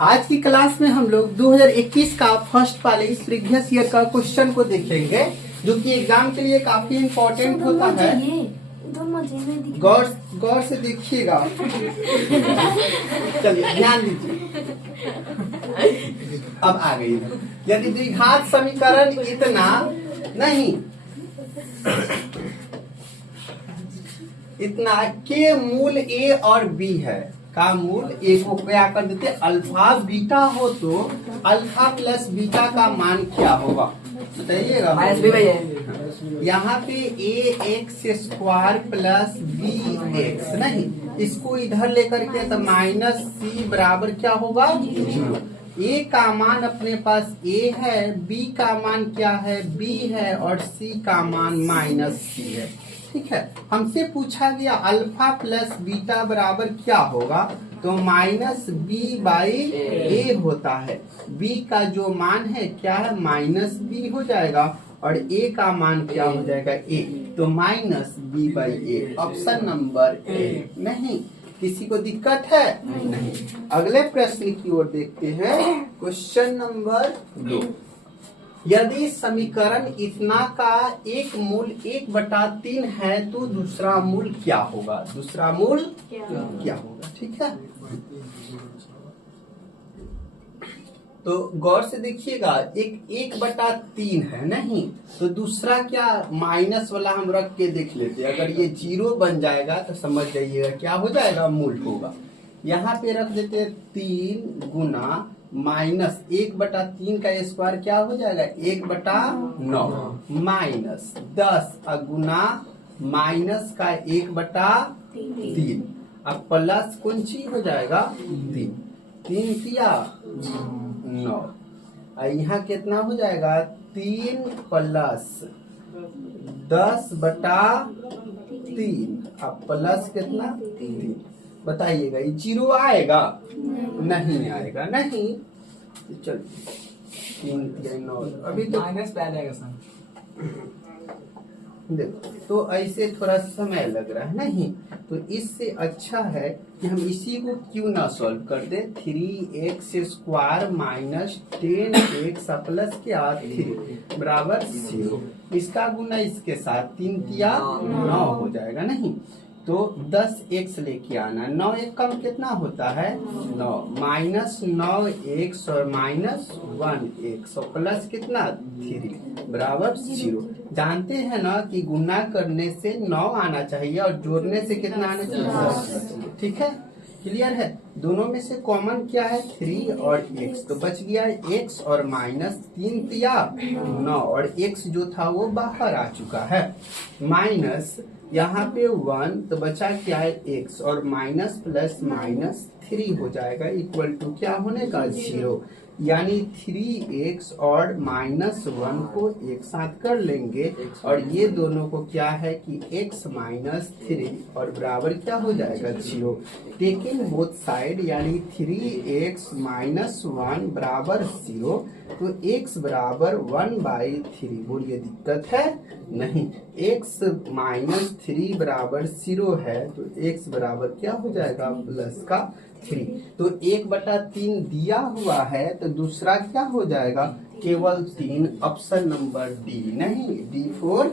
आज की क्लास में हम लोग 2021 का फर्स्ट वाले प्रीवियस ईयर का क्वेश्चन को देखेंगे, जो कि एग्जाम के लिए काफी इम्पोर्टेंट होता है। गौर से देखिएगा। चलिए ध्यान दीजिए। अब आ गई। यदि द्विघात समीकरण इतना के मूल ए और बी है, का मूल ए को क्या कर देते, अल्फा बीटा हो तो अल्फा प्लस बीटा का मान क्या होगा बताइएगा। यहाँ पे a x square plus b x, नहीं इसको इधर लेकर के तो माइनस सी बराबर क्या होगा, ए का मान अपने पास ए है, बी का मान क्या है, बी है, और सी का मान माइनस सी है। ठीक है, हमसे पूछा गया अल्फा प्लस बीटा बराबर क्या होगा, तो माइनस बी बाई ए होता है। बी का जो मान है क्या है, माइनस बी हो जाएगा, और ए का मान क्या हो जाएगा, ए, तो minus B by A. Option number A. नहीं, किसी को दिक्कत है? नहीं। अगले प्रश्न की ओर देखते हैं। Question number 2। यदि समीकरण इतना का एक मूल 1/3 है तो दूसरा मूल क्या होगा, दूसरा मूल क्या होगा। ठीक है, तो गौर से देखिएगा। एक 1/3 है, नहीं तो दूसरा क्या, माइनस वाला हम रख के देख लेते हैं। अगर ये 0 बन जाएगा तो समझ जाइएगा क्या हो जाएगा, मूल होगा। यहाँ पे रख देते हैं 3 गुना माइनस 1/3 का स्क्वायर क्या हो जाएगा, 1/9 माइनस 10 गुना माइनस का 1/3, अब प्लस कौन चीज हो जाएगा, 3 तिया 9। यहाँ कितना हो जाएगा, 3 प्लस 10/3, अब प्लस कितना 3। बताइएगा ये 0 आएगा, नहीं आएगा। नहीं, चलिए 3 तिया 9, अभी तो माइनस पहले आएगा सर। देखो तो ऐसे थोड़ा समय लग रहा है, नहीं तो इससे अच्छा है कि हम इसी को क्यों ना सॉल्व कर दे। 3x² माइनस 10x प्लस क्या 3 बराबर 0। इसका गुना इसके साथ 3 तिया 9 हो जाएगा। नहीं तो 10x लेके आना, 9 एक कम कितना होता है 9, माइनस 9x और माइनस 1x और प्लस कितना 3 बराबर 0। जानते हैं ना कि गुना करने से 9 आना चाहिए और जोड़ने से कितना आना चाहिए 10। ठीक है, क्लियर है। दोनों में से कॉमन क्या है 3 और x, तो बच गया x और माइनस 3 तिया 9, और x जो था वो बाहर आ चुका है। माइनस यहाँ पे 1, तो बचा क्या है x, और माइनस प्लस माइनस 3 हो जाएगा, इक्वल टू क्या होने का 0। यानी 3x और माइनस 1 को एक साथ कर लेंगे, और ये दोनों को क्या है कि x माइनस 3 और बराबर क्या हो जाएगा 0। टेकिंग बोथ साइड, यानी 3x माइनस 1 बराबर 0, तो x बराबर 1/3। बोलिए दिक्कत है? नहीं, x माइनस 3 बराबर 0 है, तो x बराबर क्या हो जाएगा प्लस का 3। तो 1/3 दिया हुआ है, तो दूसरा क्या हो जाएगा, केवल 3। Option number D. नहीं, डी फॉर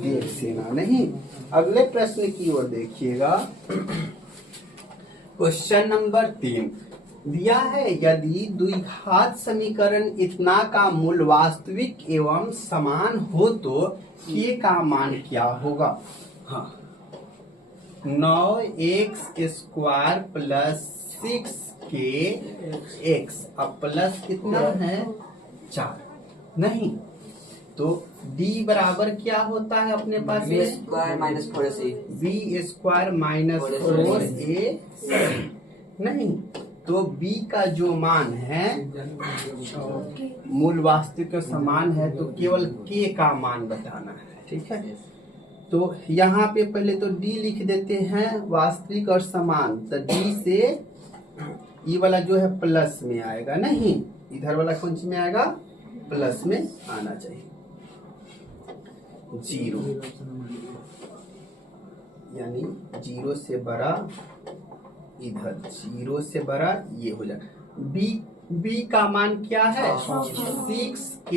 देख सेना। नहीं, अगले प्रश्न की ओर देखिएगा। क्वेश्चन नंबर 3 दिया है, यदि द्विघात समीकरण इतना का मूल वास्तविक एवं समान हो तो के का मान क्या होगा। हाँ, 9x² प्लस 6kx, अब प्लस कितना है 4। नहीं तो d बराबर क्या होता है अपने पास, b² minus 4ac, b² minus 4ac। नहीं तो b का जो मान है मूल वास्तविक के समान है, तो केवल k का मान बताना है। ठीक है, तो यहाँ पे पहले तो d लिख देते हैं, वास्तविक और समान, तो d से ये वाला जो है प्लस में आएगा। नहीं, इधर वाला कौन सी में आएगा, प्लस में आना चाहिए। 0 यानी 0 से बड़ा, इधर 0 से बड़ा ये हो जाए। बी का मान क्या है 6k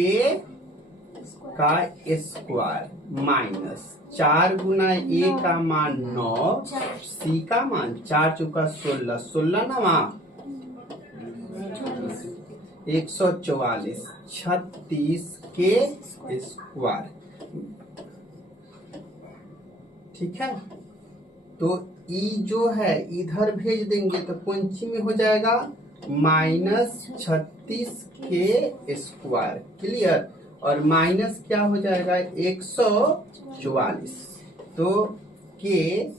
का स्क्वायर माइनस 4 गुना ए का मान 9, सी का मान 4 चौका 16, 16 ना वहाँ 144 36 के स्क्वायर। ठीक है, तो ई जो है इधर भेज देंगे तो कौन सी में हो जाएगा -36 के स्क्वायर। क्लियर, और माइनस क्या हो जाएगा 144, तो के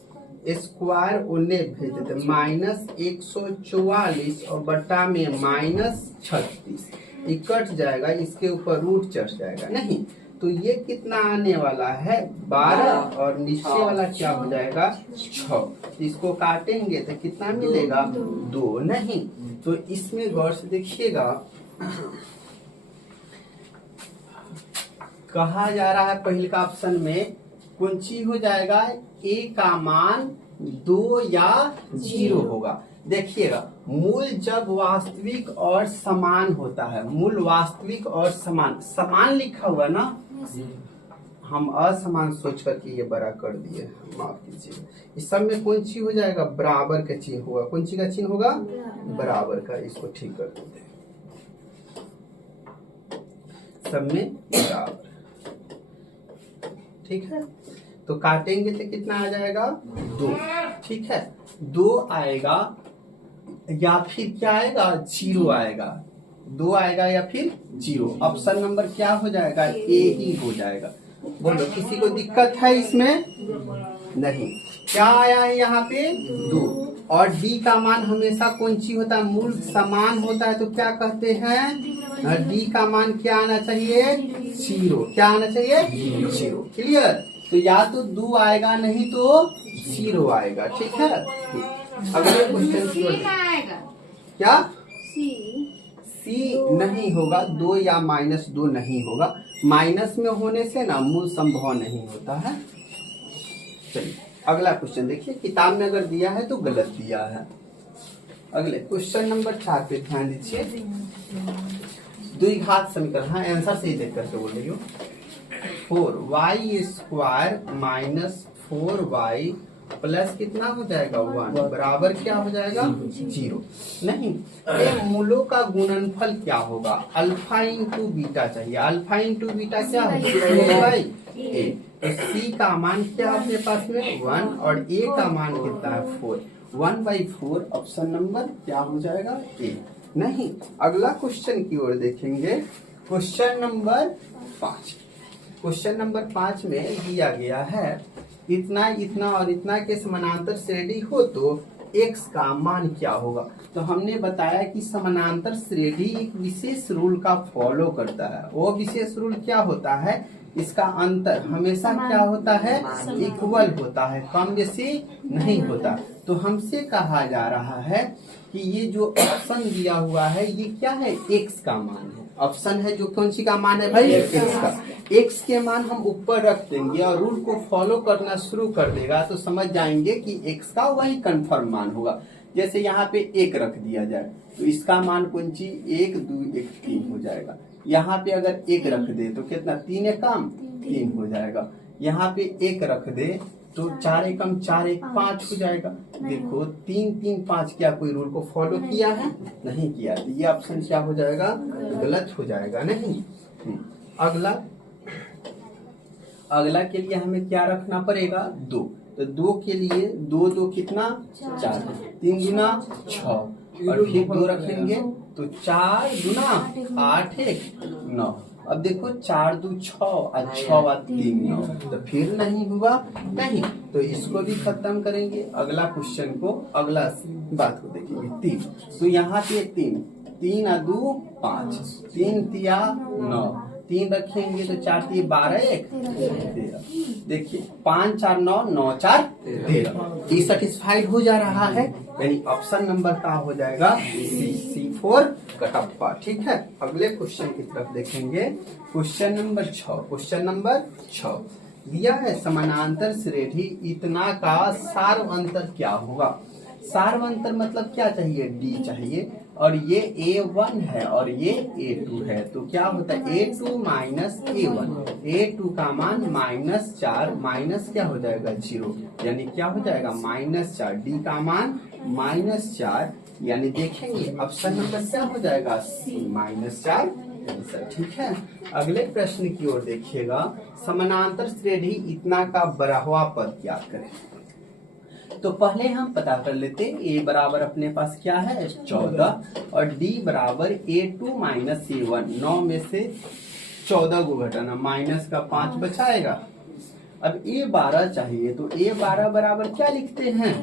स्क्वायर उन्हें भेज देते -144 और बटा में -36, ये कट जाएगा, इसके ऊपर रूट चढ़ जाएगा नहीं, तो ये कितना आने वाला है 12 और नीचे वाला क्या हो जाएगा 6। इसको काटेंगे तो कितना मिलेगा 2 नहीं। तो इसमें गौर से देखिएगा, कहा जा रहा है पहले का ऑप्शन में कौन सी हो जाएगा ए का मान 2 या 0 होगा। देखिएगा, मूल जब वास्तविक और समान होता है, मूल वास्तविक और समान, समान लिखा हुआ ना, हम असमान सोच करके ये बड़ा कर दिए, माफ कीजिए। इस सब में कौन सी हो जाएगा बराबर का चिन्ह होगा। कौन सी का चिन्ह होगा बराबर का, इसको ठीक कर देते हैं, सब में बराबर। ठीक है, तो काटेंगे तो कितना आ जाएगा 2। ठीक है, 2 आएगा या फिर क्या आएगा 0 आएगा, 2 आएगा या फिर 0। ऑप्शन नंबर क्या हो जाएगा ए ही हो जाएगा। बोलो, किसी को दिक्कत है इसमें? नहीं। क्या आया है यहाँ पे 2, और डी का मान हमेशा कौन सी होता है मूल समान होता है, तो क्या कहते हैं डी का मान क्या आना चाहिए 0। क्या आना चाहिए 0। क्लियर, तो या तो 2 आएगा नहीं तो 0 आएगा। ठीक है, अगले क्वेश्चन की ओर क्या सी नहीं होगा, 2 या -2 नहीं होगा। माइनस में होने से ना मूल संभव नहीं होता है। चलिए अगला क्वेश्चन देखिए, किताब में अगर दिया है तो गलत दिया है। अगले क्वेश्चन नंबर 4 पे ध्यान दीजिए, द्विघात समीकरण। हाँ, आंसर सही देख करके बोल रही हो। 4y² - 4y प्लस कितना हो जाएगा 1 बराबर क्या हो जाएगा 0 नहीं। ये मूलों का गुणनफल क्या होगा, अल्फा इंटू बीटा चाहिए। अल्फा इंटू बीटा क्या है भाई ए। तो सी का मान क्या है अपने पास में 1 और ए का मान कितना है 4। 1/4 ऑप्शन नंबर क्या हो जाएगा ए नहीं। अगला क्वेश्चन की ओर देखेंगे, क्वेश्चन नंबर 5। क्वेश्चन नंबर 5 में दिया गया है इतना इतना और इतना के समानांतर श्रेणी हो तो x का मान क्या होगा। तो हमने बताया कि समानांतर श्रेणी एक विशेष रूल का फॉलो करता है। वो विशेष रूल क्या होता है, इसका अंतर हमेशा क्या होता है इक्वल होता है, कम बेसी नहीं होता। तो हमसे कहा जा रहा है कि ये जो ऑप्शन दिया हुआ है ये क्या है x का मान है। ऑप्शन है जो कौन सी का मान है भाई x का। x के मान हम ऊपर रख देंगे और रूल को फॉलो करना शुरू कर देगा तो समझ जाएंगे कि x का वही कंफर्म मान होगा। जैसे यहाँ पे 1 रख दिया जाए तो इसका मान कौन सी 1 2 1 3 हो जाएगा। यहाँ पे अगर 1 रख दे तो कितना 3 एकम 3 हो जाएगा। यहाँ पे 1 रख दे तो 4 एकम 4 1 5 हो जाएगा। देखो 3 3 5 क्या कोई रूल को फॉलो किया है नहीं किया, तो ये ऑप्शन क्या हो जाएगा गलत हो जाएगा नहीं। अगला के लिए हमें क्या रखना पड़ेगा 2। तो 2 के लिए 2 2 कितना 4, 3 गुना 6 और फिर 2 रखेंगे तो 4 गुना 8 1 9। अब देखो 4 2 6 और 6 और 3 9, तो फिर नहीं हुआ नहीं, तो इसको भी खत्म करेंगे। अगला क्वेश्चन को अगला बात को देखेंगे 3। तो यहाँ पे 3 और 2 5, 3 तिया 9, 3 रखेंगे तो 4 3 12 1 13। देखिए 5 4 9 9 4 13, ये सेटिस्फाइड हो जा रहा है, यानी ऑप्शन नंबर का हो जाएगा C4 कटप्पा। ठीक है, अगले क्वेश्चन की तरफ देखेंगे, क्वेश्चन नंबर 6। क्वेश्चन नंबर 6 दिया है समानांतर श्रेणी इतना का सार्वअंतर क्या होगा। सार्वअंतर मतलब क्या चाहिए D चाहिए, और ये A1 है और ये A2 है, तो क्या होता है A2 माइनस A1, A2 का मान -4 माइनस क्या हो जाएगा 0, यानी क्या हो जाएगा -4, D का मान -4, यानी देखेंगे ऑप्शन नंबर क्या हो जाएगा -4 आंसर। ठीक है, अगले प्रश्न की ओर देखिएगा, समानांतर श्रेणी इतना का बराबर पद ज्ञात करें। तो पहले हम पता कर लेते हैं, A बराबर अपने पास क्या है 14 और D बराबर A2 माइनस A1, 9 में से 14 को घटाना, माइनस का 5 बचाएगा। अब A12 चाहिए, तो A12 बराबर क्या लिखते हैं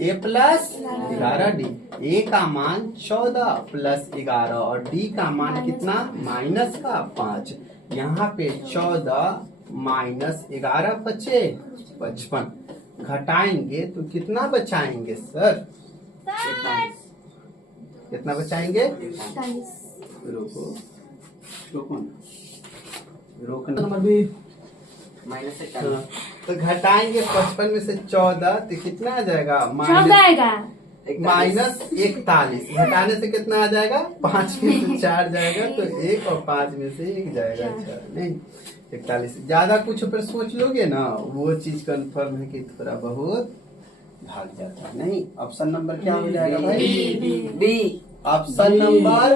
A प्लस 11D। A का मान 14 प्लस 11 और D का मान कितना माइनस का 5, यहाँ पे 14 माइनस 11 बचे 55, घटाएंगे तो कितना बचाएंगे सर, कितना बचाएंगे, रोको रोकना माइनस से हाँ, तो घटाएंगे 55 में से 14 तो कितना आ जाएगा -41, घटाने से कितना आ जाएगा 5 में से 4 जाएगा तो 1 और 5 में से 1 जाएगा, अच्छा नहीं 41। ज्यादा कुछ पर सोच लोगे ना वो चीज कंफर्म है कि थोड़ा बहुत भाग जाता है। नहीं, ऑप्शन नंबर क्या हो जाएगा भाई बी, ऑप्शन नंबर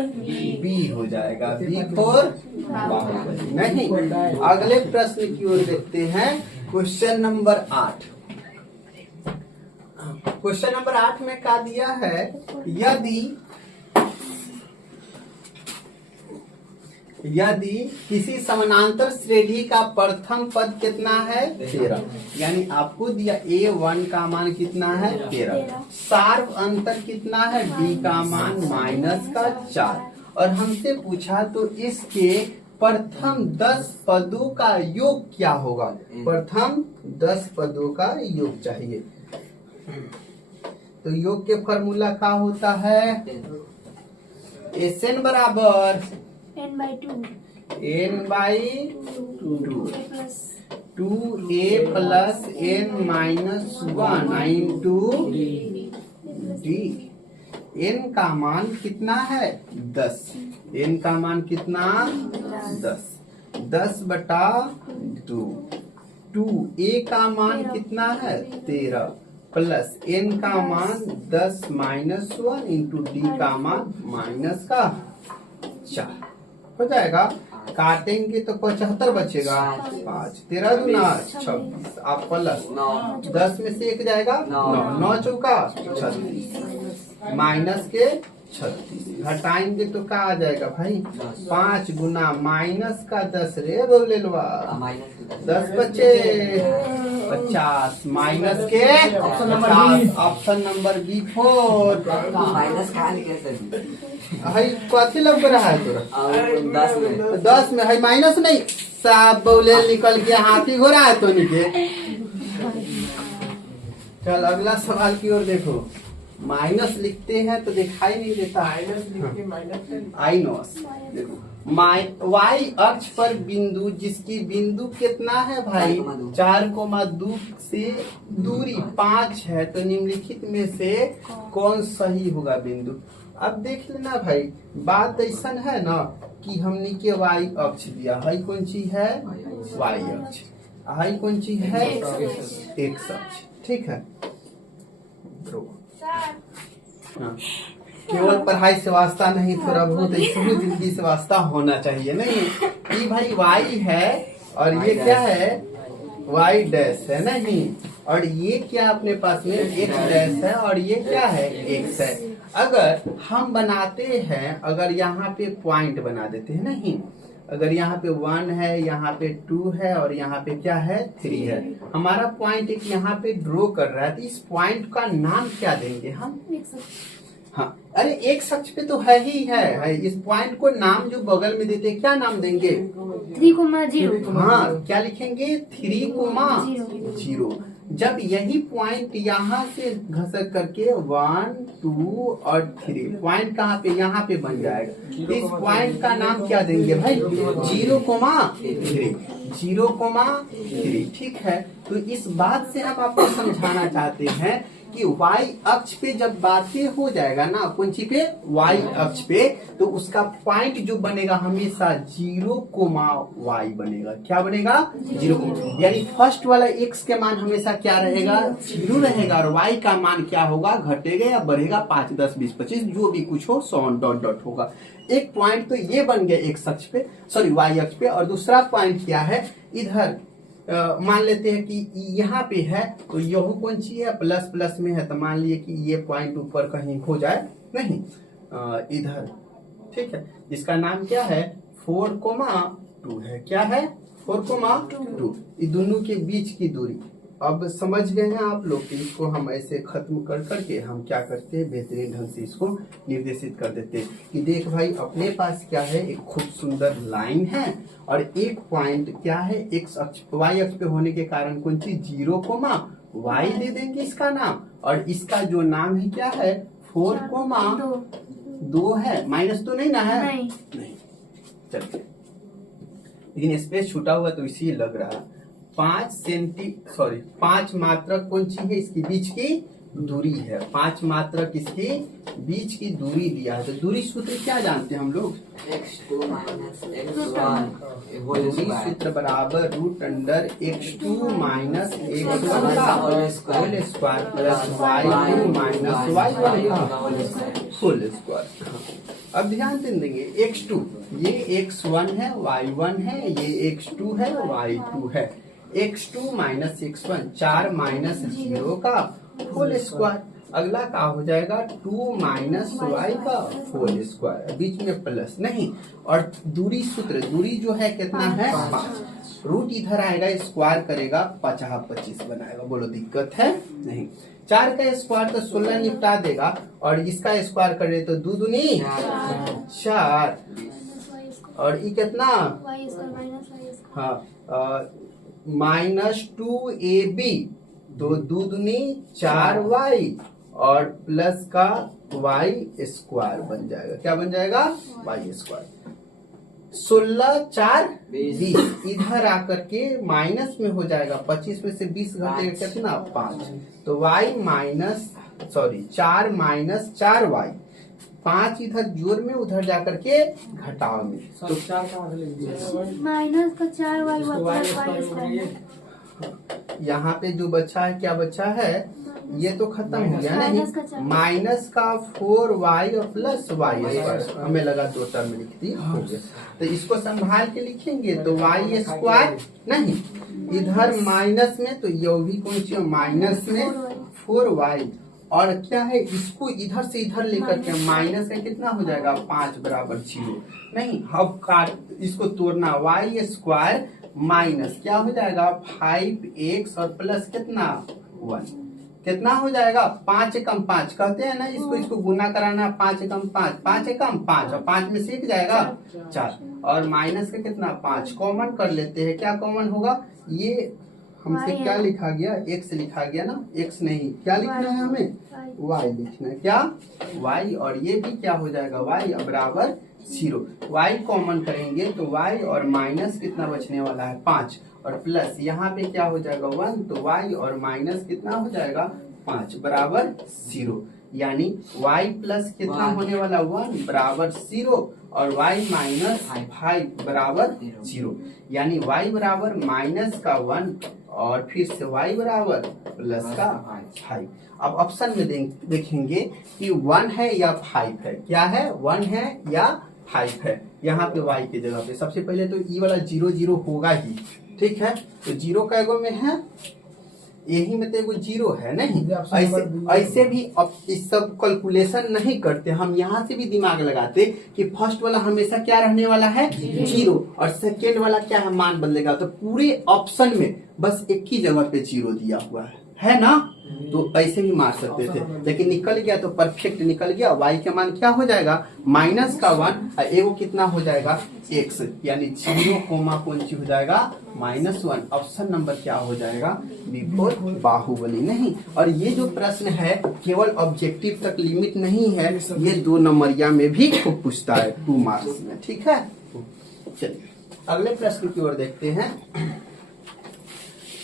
बी हो जाएगा, बी फॉर बाहुबली। नहीं, अगले प्रश्न की ओर देखते हैं, क्वेश्चन नंबर 8। क्वेश्चन नंबर 8 में क्या दिया है, यदि किसी समानांतर श्रेणी का प्रथम पद कितना है 13, यानी आपको दिया A1 का मान कितना है 13, सार्व अंतर कितना है D का मान -4, और हमसे पूछा तो इसके प्रथम 10 पदों का योग क्या होगा, प्रथम 10 पदों का योग चाहिए। तो योग के फॉर्मूला क्या होता है, SN बराबर n/2 2a plus n-1 into d। n का मान कितना है 10, n का मान कितना 10 बटा 2 a का मान कितना है 13 प्लस n का मान 10 -1 इंटू d का मान -4 हो जाएगा। काटेंगे तो 75 बचेगा, 5 13 दूना 26, आप प्लस 10 में से 1 जाएगा 9 चौका 36 माइनस के 36, घटाएंगे तो क्या आ जाएगा भाई 5 गुना माइनस का 10 रे बोले लो 10 बचे 50 माइनस के ऑप्शन नंबर बी 4। माइनस कहाँ लिखे सर, हाई कथी लग रहा है तोरा 10 में है माइनस नहीं, सब बोले निकल गया, हाथी घोड़ा है तो निके। चल अगला सवाल की ओर देखो, माइनस लिखते हैं तो दिखाई नहीं देता, माइनस देखो वाई अक्ष पर बिंदु जिसकी बिंदु कितना है भाई 4,2 से दूरी 5 है, तो निम्नलिखित में से कौन सही होगा बिंदु। अब देख लेना भाई, बात ऐसा है ना कि हमने के वाई अक्ष दिया है, कौन चीज है वाई अक्ष, है कौन चीज है एक्स अक्ष, ठीक है। हाँ। केवल पढ़ाई से वास्ता नहीं, थोड़ा बहुत इसमें जिंदगी से वास्ता होना चाहिए। नहीं ये भाई वाई है और ये क्या है वाई डैश है, नहीं, और ये क्या अपने पास में एक्स डैश है और ये क्या है एक्स है। अगर हम बनाते हैं, अगर यहाँ पे पॉइंट बना देते हैं, नहीं अगर यहाँ पे 1 है, यहाँ पे 2 है और यहाँ पे क्या है 3 है, हमारा पॉइंट एक यहाँ पे ड्रॉ कर रहा है, तो इस पॉइंट का नाम क्या देंगे हम, हाँ अरे एक अक्ष पे तो है ही है, इस पॉइंट को नाम जो बगल में देते हैं क्या नाम देंगे 3,0। हाँ क्या लिखेंगे 3,0। जब यही पॉइंट यहाँ से घसक करके 1 2 और 3 पॉइंट कहाँ पे यहाँ पे बन जाएगा, इस पॉइंट का नाम क्या देंगे भाई 0,3 0,3, ठीक है। तो इस बात से हम आपको समझाना चाहते हैं कि y अक्ष पे जब बातें हो जाएगा ना, कौन सी पे, y अक्ष पे, तो उसका पॉइंट जो बनेगा हमेशा 0,y बनेगा। क्या बनेगा? 0, यानी फर्स्ट वाला x के मान हमेशा क्या रहेगा? 0 रहेगा, और y का मान क्या होगा? घटेगा या बढ़ेगा, 5, 10, 20, 25 जो भी कुछ हो, सो ऑन डॉट डॉट होगा। एक पॉइंट तो ये बन गया x अक्ष पे, सॉरी y अक्ष पे, और दूसरा पॉइंट क्या है? इधर मान लेते हैं कि यहाँ पे है, तो यह कौन सी है? प्लस प्लस में है, तो मान लिए कि ये पॉइंट ऊपर कहीं हो जाए, नहीं इधर, ठीक है। इसका नाम क्या है? 4,2 है। क्या है? 4,2। ये दोनों के बीच की दूरी। अब समझ गए हैं आप लोग कि इसको हम ऐसे खत्म कर करके हम क्या करते हैं, बेहतरीन ढंग से इसको निर्देशित कर देते हैं कि देख भाई, अपने पास क्या है? एक खूब सुंदर लाइन है, और एक पॉइंट क्या है? एक्स अक्ष, वाई अक्ष पे होने के कारण कौन सी? 0,y दे देंगे इसका नाम, और इसका जो नाम है क्या है? 4,2 है। माइनस तो नहीं ना है? नहीं। चलिए, लेकिन स्पेस छूटा हुआ तो इसी लग रहा है। 5 मात्रक कौन सी है? इसके बीच की दूरी है। 5 मात्रक इसकी बीच की दूरी दिया है। तो दूरी सूत्र क्या जानते हैं हम लोग? x2 minus x1 दूरी सूत्र बराबर √x2 माइनस x1 का whole square plus y2 minus y1 का होल स्क्वायर। अब ध्यान देंगे, x2 ये x1 है, y1 है, ये x2 है, y2 है। x2 माइनस x1, 4 माइनस 0 का होल स्क्वायर। अगला का हो जाएगा 2 माइनस y का होल स्क्वायर, बीच में प्लस नहीं, और दूरी सूत्र, दूरी जो है कितना है? 5। रूट इधर आएगा, स्क्वायर करेगा, 50 25 बनाएगा। बोलो दिक्कत है? नहीं। 4 का स्क्वायर तो 16 निपटा देगा, और इसका स्क्वायर करे तो 2 दूनी 4, और ये कितना? हाँ, -2ab, तो 2 दूनी 4y, और प्लस का y स्क्वायर बन जाएगा। क्या बन जाएगा? y square. 16 4 20, इधर आकर के माइनस में हो जाएगा, 25 में से 20 घटेगा कितना? 5। तो y माइनस 4 माइनस 4y, 5 इधर जोड़ में, उधर जाकर के घटाव में, तो माइनस का 4y यहाँ पे जो बचा है, क्या बचा है? ये तो खत्म हो गया नहीं, माइनस का 4y और प्लस y, हमें लगा 2 टर्म लिख दी, हो गया। तो इसको संभाल के लिखेंगे तो y स्क्वायर नहीं, इधर माइनस में, तो ये भी कौन सी? माइनस में 4y, और क्या है? इसको इधर से इधर लेकर के माइनस का कितना हो जाएगा? 5 बराबर 0 नहीं। अब काट, इसको तोड़ना, y स्क्वायर माइनस क्या हो जाएगा? 5x और प्लस कितना? 1, कितना हो जाएगा? 5 एकम 5 कहते हैं ना इसको गुना कराना, 5 एकम 5, 5 एकम 5, और 5 में से जाएगा 4, और माइनस का कितना? 5 कॉमन कर लेते हैं। क्या कॉमन होगा? ये हमसे क्या लिखा गया? x लिखा गया ना, x नहीं, क्या लिखना है हमें? y लिखना है। क्या? y, और ये भी क्या हो जाएगा? y बराबर 0। y कॉमन करेंगे तो y और माइनस कितना बचने वाला है? 5, और प्लस यहाँ पे क्या हो जाएगा? 1, तो y और माइनस कितना हो जाएगा? 5 बराबर 0, यानी y प्लस कितना होने वाला? 1 बराबर 0, और y माइनस 5 बराबर 0, यानी y बराबर माइनस का 1, और फिर से y बराबर प्लस का 5। अब ऑप्शन में देखेंगे कि 1 है या 5 है। क्या है? 1 है या 5 है। यहाँ पे y की जगह पे सबसे पहले तो ई वाला 0 0 होगा ही, ठीक है। तो 0 का एगो में है, यही में तो एगो 0 है नहीं। ऐसे भी अब इस सब कैलकुलेशन नहीं करते हम, यहाँ से भी दिमाग लगाते कि फर्स्ट वाला हमेशा क्या रहने वाला है? 0, और सेकेंड वाला क्या है? मान बदलेगा। तो पूरे ऑप्शन में बस एक ही जगह पे 0 दिया हुआ है ना, तो ऐसे भी मार सकते थे, लेकिन निकल गया तो परफेक्ट निकल गया। y का मान क्या हो जाएगा? माइनस का 1, और एगो कितना हो जाएगा? x, यानी 0 कोमा कौन सी हो जाएगा? -1। ऑप्शन नंबर क्या हो जाएगा? बिफोर बाहुबली नहीं। और ये जो प्रश्न है केवल ऑब्जेक्टिव तक लिमिट नहीं है, ये 2 नंबरिया में भी खूब पूछता है, 2 मार्क्स में, ठीक है। चलिए अगले प्रश्न की ओर देखते हैं।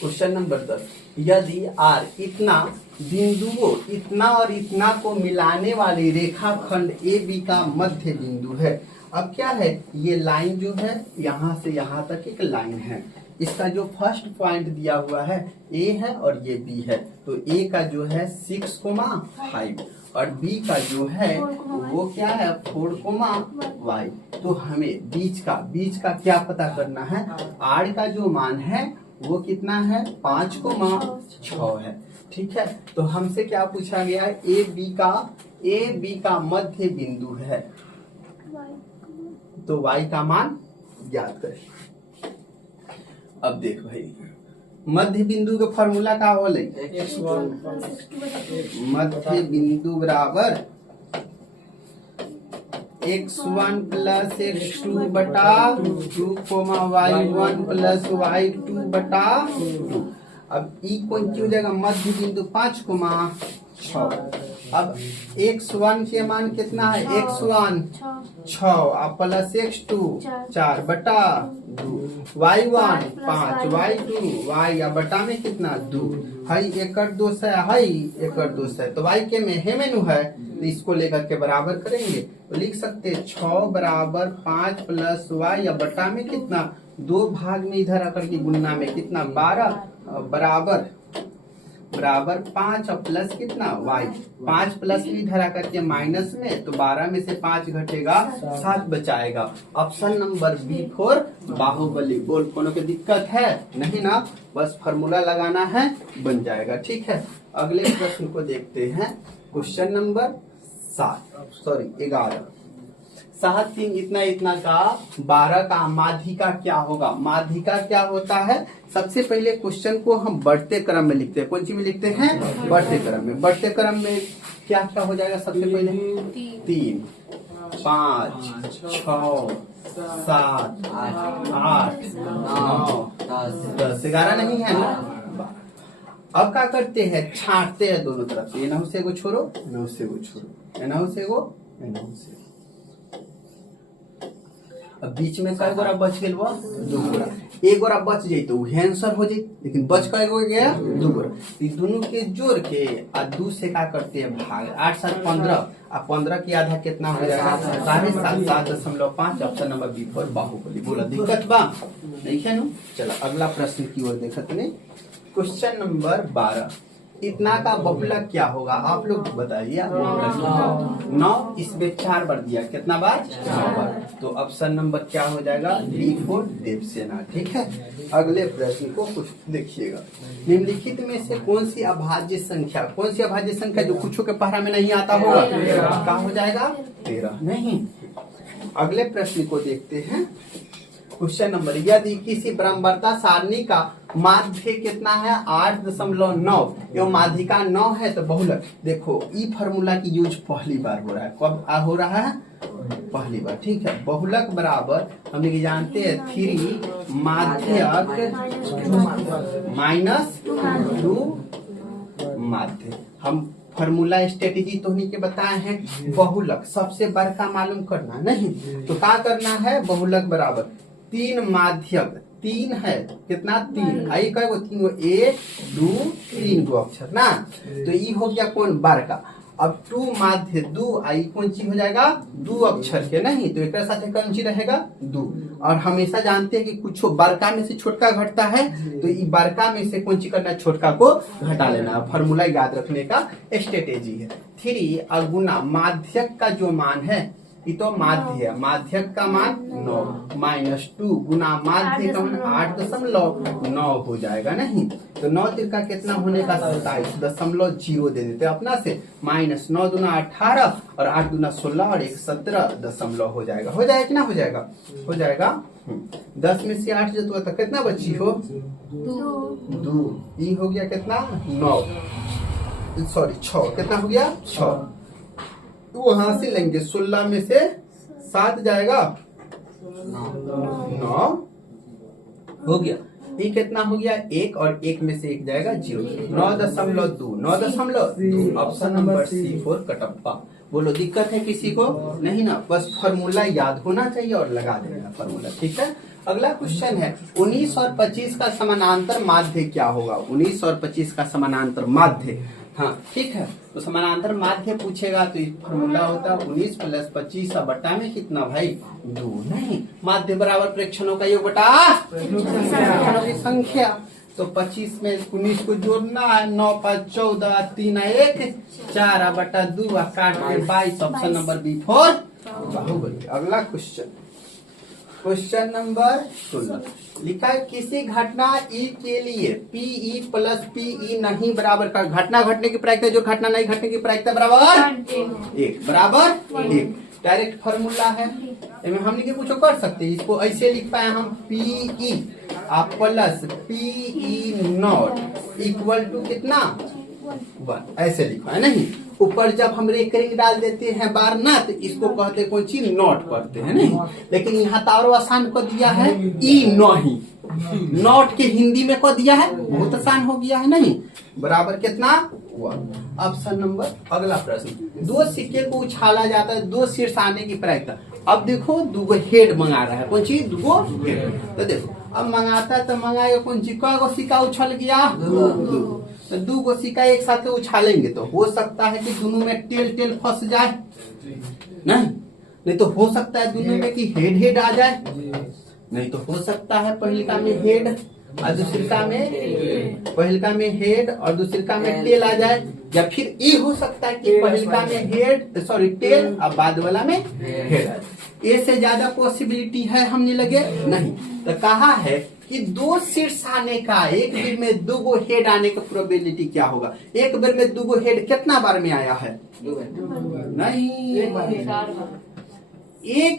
क्वेश्चन नंबर 10, यदि आर इतना बिंदुओं इतना और इतना को मिलाने वाली रेखाखंड ए बी का मध्य बिंदु है। अब क्या है, ये लाइन जो है यहाँ से यहाँ तक एक लाइन है। इसका जो फर्स्ट पॉइंट दिया हुआ है ए है और ये बी है। तो ए का जो है 6,5 और बी का जो है वो क्या है 4,y। तो हमें बीच का क्या पता करना है, आर का जो मान है वो कितना है 5,6 है। ठीक है, तो हमसे क्या पूछा गया है, ए बी का मध्य बिंदु है, तो y का मान ज्ञात करें। अब देख भाई, मध्य बिंदु का फॉर्मूला का होले, मध्य बिंदु बराबर x1 प्लस x2 बटा 2, y1 प्लस y2 बटा 2। अब ई कौन की हो जाएगा, मध्य बिंदु 5,6। अब x1 के मान कितना है, x1 6 और प्लस x2 4 बटा 2, y1 5, y2 y और बटा में कितना 2। हई एकड़ 2 है, हई एकड़ 2 है, तो y के में है मेनू है, तो इसको लेकर के बराबर करेंगे तो लिख सकते 6 बराबर 5 प्लस y या बटा में कितना 2 भाग में इधर आकर के गुणना में कितना 12 बराबर 5 और प्लस कितना y, 5 प्लस इधर आकर के माइनस में, तो 12 में से 5 घटेगा 7 बचाएगा। Option number B4 Baahubali. बोल कोनो की दिक्कत है नहीं ना, बस फार्मूला लगाना है बन जाएगा। ठीक है, अगले प्रश्न को देखते हैं। क्वेश्चन नंबर 11 7 3 इतना इतना का 12 का माध्यिका क्या होगा। माध्यिका क्या होता है, सबसे पहले क्वेश्चन को हम बढ़ते क्रम में लिखते हैं। कौन सी में लिखते हैं, बढ़ते क्रम में। बढ़ते क्रम में क्या क्या हो जाएगा, सबसे पहले 3 5 6 7 8 9 10 11 नहीं है ना। अब क्या करते हैं, छांटते हैं दोनों तरफ से, एनहु से को छोड़ो, एनहु से को छोड़ो, एनहु से को, एनहु से। अब बीच में कई गोरा बच गए, 2 गोरा। एक गोरा बच जाये तो वही आंसर हो जाये, लेकिन बच कई गो गया 2 गोरा। दोनों के जोड़ के और 2 से क्या करते हैं भाग, 8 7 15 और 15 की आधा कितना हो जाएगा 7.5 7.5। Option number B4 Baahubali. बोला दिक्कत बा नहीं है नु। चलो अगला प्रश्न की ओर देखते हैं। क्वेश्चन नंबर 12 इतना का बहुलक क्या होगा, आप लोग बताइए। 9 इसमें 4 बार दिया, कितना बार 4 बार, तो ऑप्शन नंबर क्या हो जाएगा B4 देवसेना। ठीक है, अगले प्रश्न को कुछ देखिएगा। निम्नलिखित में से कौन सी अभाज्य संख्या जो कुछ के पढ़ा में नहीं आता होगा, क्या हो जाएगा 13 नहीं। अगले प्रश्न को देखते हैं। क्वेश्चन नंबर, यदि किसी ब्रह्मवर्ता सारणी का माध्य कितना है 8.9 एवं माध्यिका 9 है तो बहुलक। देखो ई फार्मूला की यूज पहली बार हो रहा है, कब हो रहा है पहली बार। ठीक है, बहुलक बराबर हम लोग जानते हैं 3 माध्यक माइनस 2 माध्य। हम फार्मूला स्ट्रेटेजी तो नहीं के बताए हैं। बहुलक सबसे बड़का मालूम करना नहीं, तो क्या करना है, बहुलक बराबर 3 माध्यक, 3 है कितना 3 आई कई 3 1 2 3 गो अक्षर ना, तो ये हो गया कौन बड़का। अब 2 माध्य 2 आई कौन सी हो जाएगा 2 अक्षर के नहीं, तो एक साथ कौन सी रहेगा 2। और हमेशा जानते हैं कि कुछ बड़का में से छोटका घटता है, तो ये बड़का में से कौन सी करना, छोटका को घटा लेना। फार्मूला याद रखने का स्ट्रेटेजी है। 3 गुना माध्यक का जो मान है ये तो माध्य है, माध्यक का मान 9 माइनस 2 गुना माध्य का मान 8.9 हो जाएगा नहीं, तो 9 तिरका कितना होने का 27.0 दे देते अपना से, माइनस 9 दूना 18 और 8 दूना 16 और 1 17 हो जाएगा। हो जाएगा कि ना हो जाएगा, हो जाएगा। 10 में से 8 जो तो कितना बची हो 2, ये हो गया कितना 9 सॉरी 6, कितना हो गया 6। तो वहां से लेंगे 16 में से 7 जाएगा 9 हो गया। ये कितना हो गया 1 और 1 में से 1 जाएगा 0, 9.2 ऑप्शन नंबर C4 कटप्पा। बोलो दिक्कत है किसी को नहीं ना, बस फार्मूला याद होना चाहिए और लगा देना फार्मूला। ठीक है, अगला क्वेश्चन है 19 और 25 का समानांतर माध्य क्या होगा। 19 और 25 का समानांतर माध्य, हाँ ठीक है। तो समानांतर माध्य पूछेगा तो फॉर्मूला होता है 19 + 25 बटा में कितना भाई 2, नहीं माध्य बराबर प्रेक्षणों का योग बटा प्रेक्षणों की संख्या। तो 25 में 19 को जोड़ना है, 9 × 5 = 14, 3 × 1 = 4 बटा 2 काट के 22। Option number B4 Baahubali. अगला क्वेश्चन नंबर 16 लिखा है किसी घटना ई के लिए PE + PE नहीं बराबर का घटना घटने की प्रायिकता जो घटना नहीं घटने की प्रायिकता बराबर 1 बराबर 1। डायरेक्ट फॉर्मूला है, हम लिखे कुछ कर सकते हैं। इसको ऐसे लिख पाए हम PE + PE0 = कितना 1, ऐसे लिखा है नहीं। ऊपर जब हम रेकरिंग डाल देते हैं बार ना तो इसको कहते कौन चीज नॉट पढ़ते हैं नहीं, लेकिन यहाँ तारो आसान को दिया है ई नहीं, नॉट के हिंदी में को दिया है, बहुत आसान हो गया है नहीं। बराबर कितना 1। ऑप्शन नंबर अगला प्रश्न 2 सिक्के को उछाला जाता है 2 शीर्ष आने की प्रायिकता। अब देखो 2 हेड मंगा रहा है, कौन चीज 2 हेड। तो देखो अब मंगाता है तो मंगाएगा कौन चीज, कौन सिक्का उछल गया 2। तो 2 सिक्का एक साथ उछालेंगे तो हो सकता है कि दोनों में टेल फंस जाए, नहीं तो हो सकता है दोनों में कि हेड आ जाए, नहीं तो हो सकता है पहिलका में हेड और दूसरिका में हेड और दूसरिका में टेल आ जाए, या फिर ये हो सकता है कि पहिलका में टेल और बाद वाला में हेड। ए से ज्यादा पॉसिबिलिटी है हमने लगे नहीं। तो कहा है कि 2 शीर्ष आने का एक बार में 2 हेड आने का प्रोबेबिलिटी क्या होगा। एक बार में 2 हेड कितना बार में आया है, नहीं एक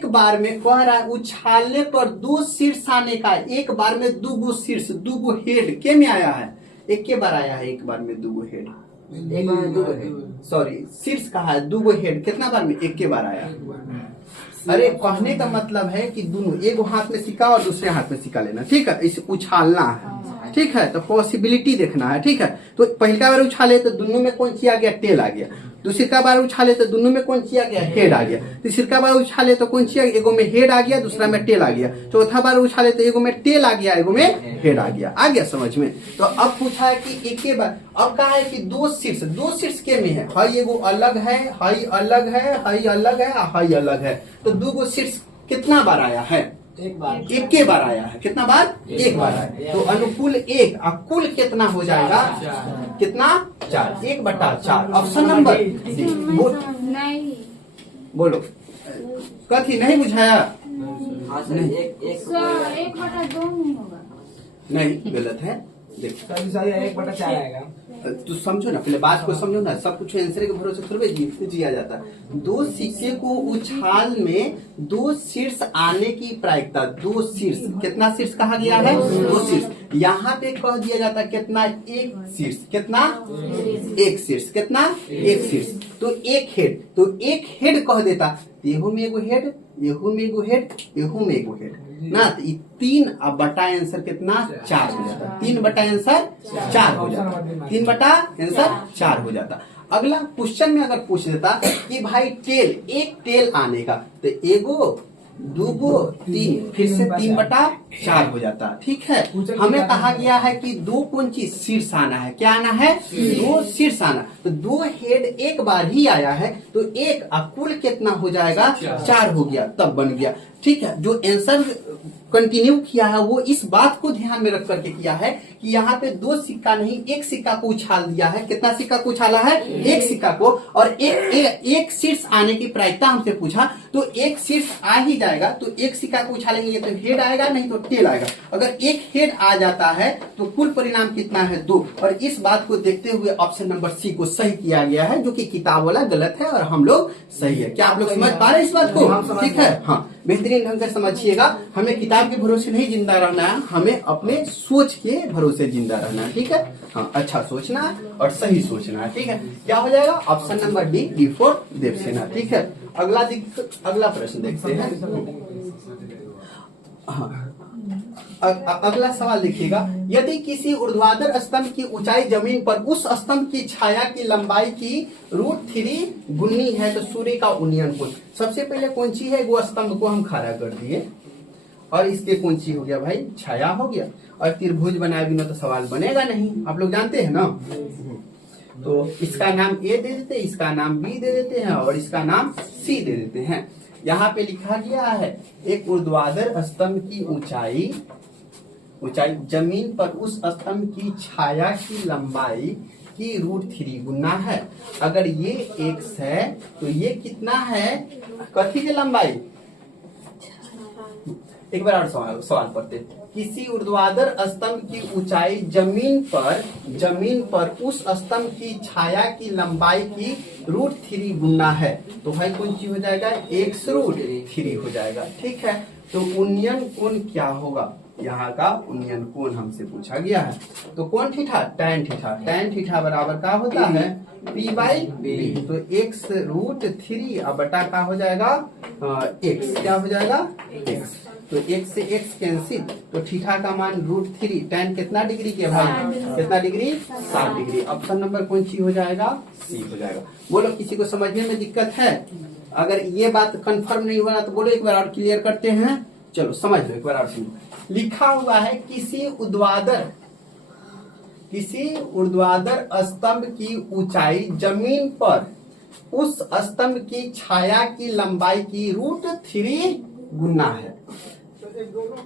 बार में कह रहा है उछालने पर 2 शीर्ष आने का एक बार में 2 शीर्ष 2 हेड के में आया है, एक के बार आया है एक बार में 2 हेड, सॉरी शीर्ष कहा है 2 हेड कितना बार में एक के बार आया। अरे कहने का मतलब है कि दोनों एक हाथ में सिक्का और दूसरे हाथ में सिक्का लेना, ठीक है, इसे उछालना है, ठीक है। तो पॉसिबिलिटी देखना है, ठीक है। तो पहला बार उछाले तो दोनों में कौन सी आ गया टेल आ गया, दूसरी का बार उछाले तो दोनों में कौन सी आ गया हेड आ गया, तीसरी का बार उछाले तो कौन सी आ गया, एगो में हेड आ गया दूसरा में टेल आ गया, चौथा बार उछाले तो एगो में टेल आ गया एगो में हेड आ गया समझ में। तो अब पूछा है कि एक के बार, अब कहा है कि 2 शीर्ष के में है, हाई एगो अलग है, हाई अलग है, हाई अलग है, हाई अलग है। तो 2 शीर्ष कितना बार आया है, एक के बार आया है, कितना बार एक बार आया। तो अनुकूल 1 और कुल कितना हो जाएगा, कितना 4, 1/4। Option number D. बोलो कथी नहीं बुझाया, नहीं 1/2 नहीं होगा, नहीं गलत है। देखो 1/4 आएगा। तू समझो ना, पहले बात को समझो ना, सब कुछ आंसर के भरोसे थोड़े जिया जाता है। 2 सिक्के को उछाल में 2 शीर्ष आने की प्रायिकता, 2 शीर्ष कितना शीर्ष कहा गया है 2 शीर्ष। यहाँ पे कह दिया जाता है कितना 1 शीर्ष, कितना 1 शीर्ष, कितना 1 शीर्ष। तो 1 हेड, तो 1 हेड कह देता, एहू में एगो हेड, एहू में एगो हेड, एहू में एगो हेड ना, तो 3 अब बटा आंसर कितना 4 हो जाता, 3 बटा आंसर 4 हो जाता, 3 बटा आंसर 4 हो जाता। अगला क्वेश्चन में अगर पूछ देता कि भाई टेल, एक टेल आने का, तो एगो 2 3 फिर से 3/4 हो जाता, ठीक है। हमें कहा गया है कि 2 कौन चीज शीर्ष आना है, क्या आना है 2 शीर्ष आना। तो 2 हेड एक बार ही आया है तो 1 कुल कितना हो जाएगा 4 हो गया, तब बन गया, ठीक है। जो आंसर कंटिन्यू किया है वो इस बात को ध्यान में रख करके किया है कि यहाँ पे 2 सिक्का नहीं 1 सिक्का को उछाल दिया है। कितना सिक्का को उछाला है 1 सिक्का को, और एक शीर्ष आने की प्रायिकता हमसे पूछा, तो 1 शीर्ष आ ही जाएगा। तो 1 सिक्का को उछालेंगे तो हेड आएगा, नहीं तो टेल आएगा। अगर 1 हेड आ जाता है तो कुल परिणाम कितना है 2। और इस बात को देखते हुए ऑप्शन नंबर सी को सही किया गया है, जो कि किताब वाला गलत है और हम लोग सही है। क्या आप लोग समझ पा रहे हैं इस बात को, ठीक है। हाँ, बेहतरीन ढंग से समझिएगा। हमें किताब के भरोसे नहीं जिंदा रहना है, हमें अपने सोच के भरोसे जिंदा रहना है, ठीक है। हाँ, अच्छा सोचना है और सही सोचना है, ठीक है। क्या हो जाएगा option number D, D4 Devasena, ठीक है। अगला प्रश्न देखते हैं। हाँ, अगला सवाल देखिएगा, यदि किसी ऊर्ध्वाधर स्तंभ की ऊंचाई जमीन पर उस स्तंभ की छाया की लंबाई की √3 गुनी है तो सूर्य का उन्नयन कोण। सबसे पहले कौन सी है, वो स्तंभ को हम खड़ा कर दिए और इसके कौन सी हो गया भाई, छाया हो गया। और त्रिभुज बनाए बिना तो सवाल बनेगा नहीं, आप लोग जानते हैं ना। तो इसका नाम ए दे देते हैं, इसका नाम बी दे देते हैं और इसका नाम सी दे देते हैं। यहाँ पे लिखा गया है एक ऊर्ध्वाधर स्तंभ की ऊंचाई जमीन पर उस स्तंभ की छाया की लंबाई की √3 गुना है। अगर ये x है तो ये कितना है, कथी की लंबाई। एक बार और सवाल पढ़ते। किसी ऊर्ध्वाधर स्तंभ की ऊंचाई जमीन पर उस स्तंभ की छाया की लंबाई की √3 गुना है, तो भाई कौन सी हो जाएगा, x√3 हो जाएगा। ठीक है, तो उन्नयन कोण क्या होगा, यहाँ का उन्नयन कोण हमसे पूछा गया है। तो कौन थीटा, tan थीटा बराबर क्या होता है, p/b। तो x√3 अब बटा का हो जाएगा x, क्या हो जाएगा x। तो x से x कैंसिल, तो थीटा का मान √3, tan कितना डिग्री के भाई, कितना डिग्री, 60 डिग्री। ऑप्शन नंबर कौन सी हो जाएगा, सी हो जाएगा। बोलो किसी को समझने में दिक्कत है, अगर ये बात कंफर्म नहीं हुआ तो बोलो एक बार और क्लियर करते हैं। चलो समझ लो एक बार और सुनो। लिखा हुआ है किसी ऊर्ध्वाधर स्तंभ की ऊंचाई जमीन पर उस स्तंभ की छाया की लंबाई की √3 गुना है।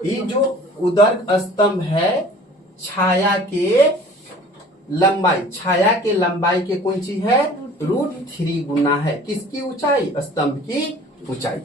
ये जो उदर स्तंभ है, छाया के लंबाई के कौन सी है, √3 गुना है। किसकी ऊंचाई, स्तंभ की ऊंचाई।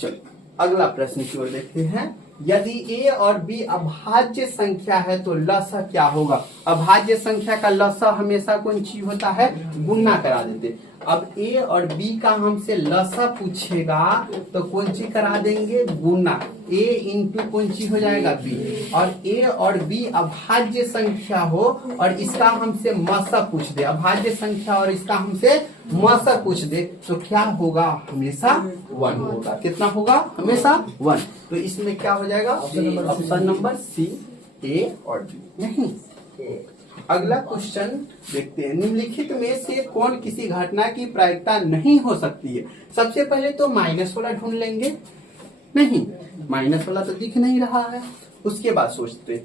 चलो अगला प्रश्न की ओर देखते हैं। यदि a और b अभाज्य संख्या है तो लसा क्या होगा। अभाज्य संख्या का लसा हमेशा कौन सी होता है, गुना करा देते। अब a और b का हमसे लसा पूछेगा तो कौन सी करा देंगे, गुना। a इंटू कौन सी हो जाएगा, b। और a और b अभाज्य संख्या हो और इसका हमसे मसा पूछ दे, अभाज्य संख्या और इसका हमसे मसा पूछ दे, तो क्या होगा, हमेशा 1 होगा। कितना होगा, हमेशा 1। तो इसमें क्या हो जाएगा, ऑप्शन नंबर सी, ए और बी नहीं। अगला क्वेश्चन देखते हैं। निम्नलिखित में से कौन किसी घटना की प्रायिकता नहीं हो सकती है। सबसे पहले तो माइनस वाला ढूंढ लेंगे, नहीं माइनस वाला तो दिख नहीं रहा है। उसके बाद सोचते,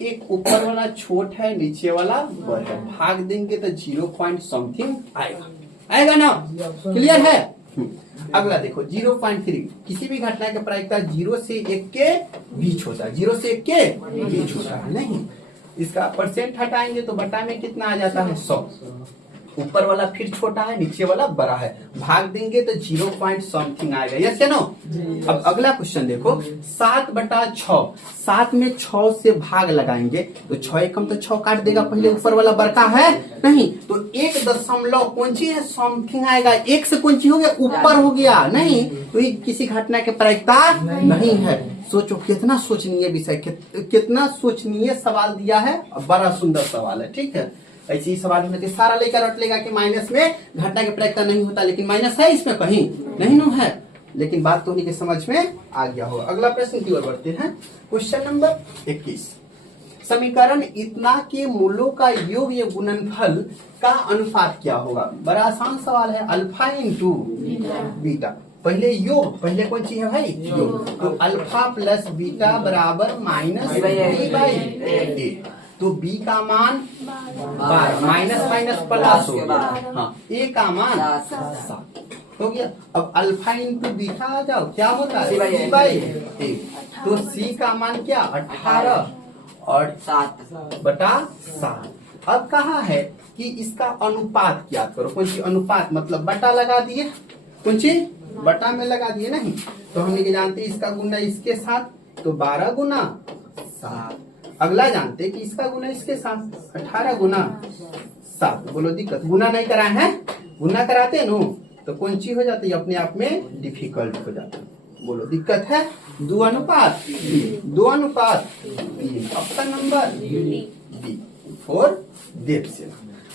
एक ऊपर वाला छोट है, नीचे वाला बड़ा है, भाग देंगे तो 0.something आएगा ना, क्लियर है। अगला देखो 0.3, किसी भी घटना की प्रायिकता 0 से 1 के बीच होता है, 0 से 1 के बीच होता है। नहीं, इसका परसेंट हटाएंगे तो बटा में कितना आ जाता है, 100। ऊपर वाला फिर छोटा है, नीचे वाला बड़ा है, भाग देंगे तो 0.something आएगा। यस या नो। अब अगला क्वेश्चन देखो, 7/6, 7 में 6 से भाग लगाएंगे तो 6 एकम तो 6 काट देगा, पहले ऊपर वाला बड़का है नहीं, तो 1 दशमलव कौन सी है, समथिंग आएगा। 1 से कौन सी हो गया, ऊपर हो गया, नहीं तो ये किसी घटना के प्रायिकता नहीं है। सोचो कितना सोचनीय विषय, कितना सोचनीय सवाल दिया है, बड़ा सुंदर सवाल है। ठीक है, ऐसे ही सवाल में सारा लेकर रट लेगा कि माइनस में घटना की प्रायिकता नहीं होता, लेकिन माइनस है इसमें कहीं नहीं नो है, लेकिन बात तो उन्हीं के समझ में आ गया होगा। अगला प्रश्न की ओर बढ़ते हैं। क्वेश्चन नंबर 21, समीकरण इतना के मूलों का योग या गुणनफल का अनुपात क्या होगा। बड़ा आसान सवाल है, अल्फा इंटू बीटा। पहले योग, पहले कौन सी है भाई, योग। तो अल्फा प्लस बीटा बराबर -b/a। तो b का मान 12, माइनस प्लस हो गया, हाँ, a का मान 7 हो गया। अब अल्फा इंटू बीटा आ जाओ, क्या होता है, c/a। तो c का मान क्या, 18 और 7/7। अब कहा है कि इसका अनुपात क्या करो, कौन सी अनुपात, मतलब बटा लगा दिए, कौन सी बटा में लगा दिए, नहीं तो हम ये जानते हैं इसका गुना इसके साथ, तो 12 गुना 7। अगला जानते हैं कि इसका गुना इसके साथ 18 गुना 7। बोलो दिक्कत, गुना नहीं कराए हैं, गुना कराते नो तो कौन सी हो जाती है, अपने आप में डिफिकल्ट हो जाता है। बोलो दिक्कत है, 2:3। Option number B, 4 Devasena.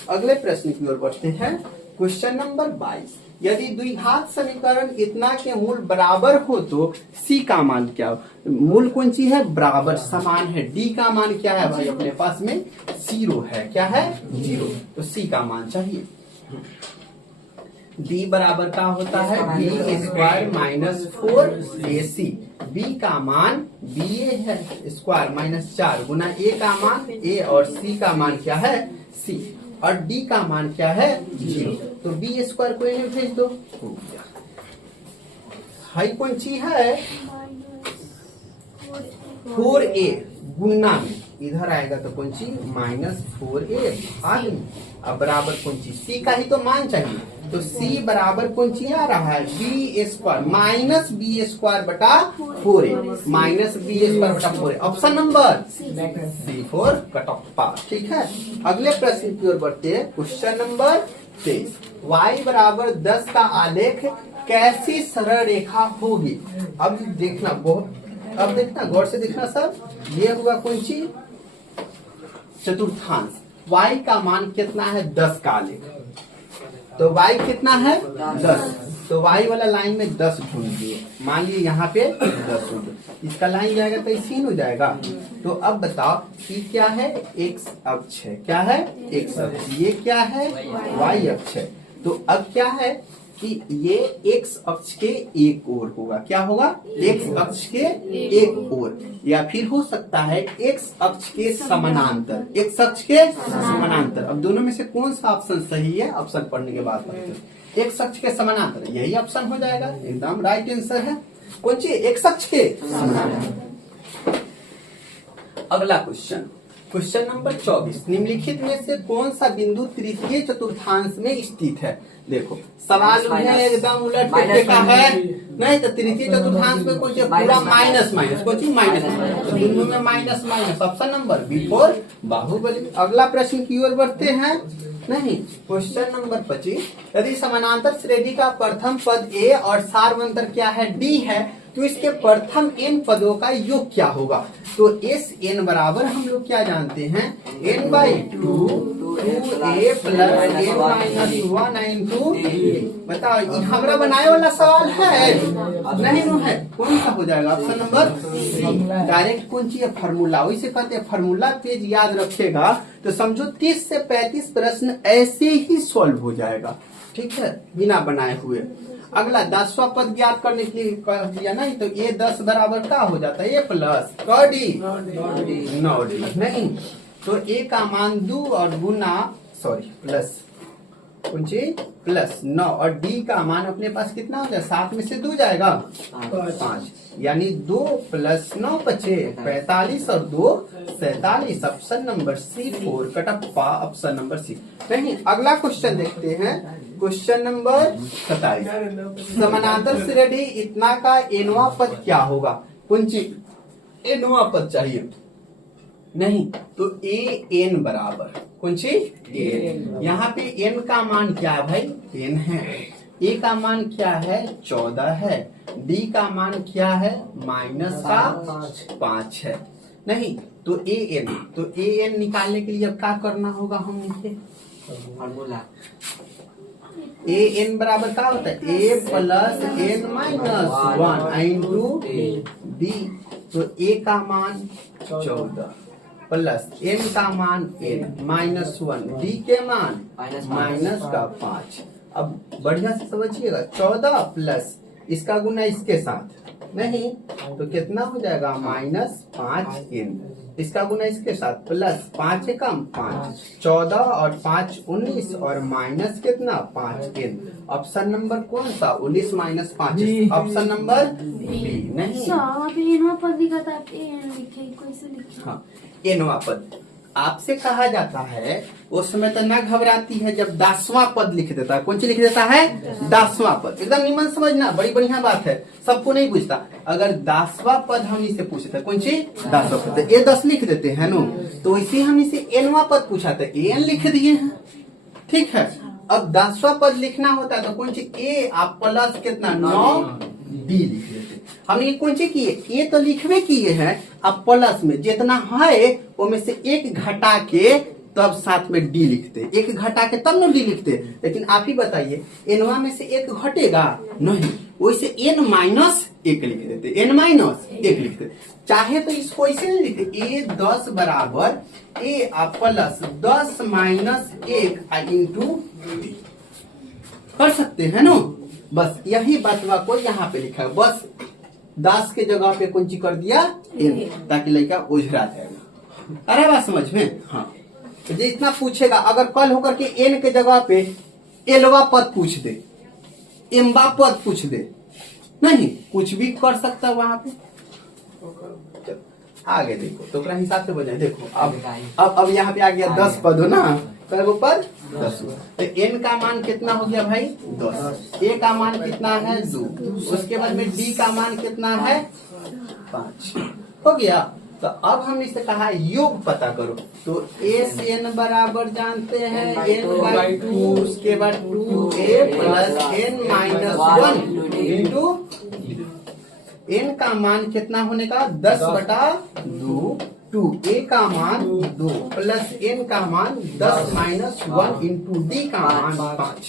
अगले प्रश्न की ओर बढ़ते हैं। क्वेश्चन नंबर 22, यदि द्विघात समीकरण इतना के मूल बराबर हो तो सी का मान क्या हो। मूल कौन सी है, बराबर समान है। डी का मान क्या है भाई, अपने पास में 0 है, क्या है 0, तो सी का मान चाहिए। डी बराबर का होता है b² - 4ac। बी का मान बी ए है स्क्वायर माइनस 4 गुना ए का मान ए और सी का मान क्या है सी और डी का मान क्या है 0। तो बी स्क्वायर को ए में भेज दो, हो गया। हाई कौन सी है 4a गुना में इधर आएगा तो कौन सी -4a आगे। अब बराबर कौन सी सी का ही तो मान चाहिए, तो सी बराबर कौन सी आ रहा है B square minus B square बटा 4a माइनस बी स्क्वायर बटा 4a। Option number C4 Kattappa. ठीक है, अगले प्रश्न की ओर बढ़ते हैं। क्वेश्चन नंबर 23, y बराबर 10 का आलेख कैसी सरल रेखा होगी। अब देखना अब देखना गौर से देखना सब, ये हुआ कौन सी चतुर्थांश, y का मान कितना है 10 का आलेख, तो y कितना है 10, तो y वाला लाइन में 10 ढूंढ दिए, मान लीजिए यहाँ पे 10 ढूंढ, इसका लाइन जाएगा तो सीन हो जाएगा। तो अब बताओ कि क्या है x अक्ष है, क्या है x अक्ष, ये क्या है y अक्ष है। तो अब क्या है कि ये x अक्ष के एक ओर होगा, क्या होगा x अक्ष के एक ओर, या फिर हो सकता है x अक्ष के समानांतर, x अक्ष के समानांतर। अब दोनों में से कौन सा ऑप्शन सही है, ऑप्शन पढ़ने के बाद x अक्ष के समानांतर, यही ऑप्शन हो जाएगा, एकदम राइट आंसर है। कौन सी x अक्ष के समानांतर। अगला क्वेश्चन, क्वेश्चन नंबर 24, निम्नलिखित में से कौन सा बिंदु तृतीय चतुर्थांश में स्थित है। देखो सवाल है एकदम उलट करके का है, नहीं तो तृतीय चतुर्थांश में कौन सा पूरा माइनस माइनस, कौन सी माइनस, तो बिंदु में minus minus, option number B4 Baahubali. अगला प्रश्न की ओर बढ़ते हैं। नहीं, क्वेश्चन नंबर 25, यदि समानांतर श्रेणी का प्रथम पद A और सार्वंतर क्या है D है, तो इसके प्रथम n पदों का योग क्या होगा। तो एस n बराबर हम लोग क्या जानते हैं n/2 2a plus n minus 1 into. बताओ ये हमारा बनाए वाला सवाल है, नहीं वो है, कौन सा हो जाएगा ऑप्शन नंबर C। डायरेक्ट कौन सी है फार्मूला, वही से कहते हैं फार्मूला पेज याद रखेगा तो समझो 30 से 35 प्रश्न ऐसे ही सॉल्व हो जाएगा। ठीक है, बिना बनाए हुए। अगला 10वां पद ज्ञात करने के लिए कह दिया ना, तो ये 10 बराबर का हो जाता है ए प्लस डी 9d, नहीं तो ए का मान 2 और गुना प्लस प्लस 9 और डी का मान अपने पास कितना हो जाए, 7 में से 2 जाएगा 5, यानी 2 प्लस 9 बचे 45 और 2 47। Option number C4 Kattappa, option number C। नहीं, अगला क्वेश्चन देखते हैं। क्वेश्चन नंबर 27, समानांतर श्रेणी इतना का एनवा पद क्या होगा। कौन सी एनवा पद चाहिए, नहीं तो ए एन बराबर कौन सी एन, यहाँ पे एन का मान क्या है भाई एन है, ए का मान क्या है 14 है, डी का मान क्या है -5 है। नहीं तो ए एन निकालने के लिए अब क्या करना होगा, हम फॉर्मूला ए एन बराबर क्या होता है a plus n minus 1 into d. तो ए का मान 14 प्लस एन का मान एन -1, डी के मान -5। अब बढ़िया से समझिएगा, 14 प्लस इसका गुना इसके साथ, नहीं तो कितना हो जाएगा -5n, इसका गुना इसके साथ प्लस 5 से कम 5, 14 और 5 19 और माइनस कितना 5n। ऑप्शन नंबर कौन सा 19 - 5, ऑप्शन नंबर बी। नहीं एनवा पद लिखा था, एन लिखे कैसे लिखे, हाँ एनवा पद आपसे कहा जाता है, उस समय तो ना घबराती है जब 10वां पद लिख देता है। कौन सी लिख देता है 10वां पद, एकदम निमन समझना, बड़ी बढ़िया बात है, सबको नहीं पूछता। अगर 10वां पद हम इसे पूछते कौन सी 10वां पद, ए 10 लिख देते हैं नो, तो इसे हम इसे एनवा पद पूछा था, एन लिख दिए हैं। ठीक है, अब 10वां पद लिखना होता है तो कौन सी ए आप प्लस कितना 9 डी लिख देते। हमने कौन सी किए, ए तो लिखवे किए हैं, अब प्लस में जितना है वो में से एक घटा के तब साथ में डी लिखते, एक घटा के तब न डी लिखते। लेकिन आप ही बताइए एनवा में से एक घटेगा नहीं, वैसे n - 1 लिख देते, n - 1 लिखते। चाहे तो इसको ऐसे नहीं लिखते, ए 10 बराबर ए प्लस 10 - 1 इंटू डी कर सकते हैं नो। बस यही बातवा को यहाँ पे लिखा है, बस दास के जगह पे कौन ची कर दिया एन, ताकि लड़का उजरा जाएगा। अरे बात समझ में? हाँ, तो ये इतना पूछेगा। अगर कल होकर के एन के जगह पे एलवा पद पूछ दे, एम्बा पद पूछ दे, नहीं कुछ भी कर सकता है वहां पे। चलो, आगे देखो तो अपना हिसाब से बजाए। देखो अब यहाँ पे आ गया 10 पद हो ना, कई पद 10। तो एन का मान कितना हो गया भाई 10, ए का मान कितना है 2, उसके बाद में डी का मान कितना है 5 हो गया। तो अब हमने इसे कहा योग पता करो, तो ए से एन बराबर जानते हैं n/2, उसके बाद 2a plus n minus 1 into n का मान कितना होने का 10/2, 2a का मान 2 प्लस n का मान 10 माइनस 1 इंटू d का मान 5।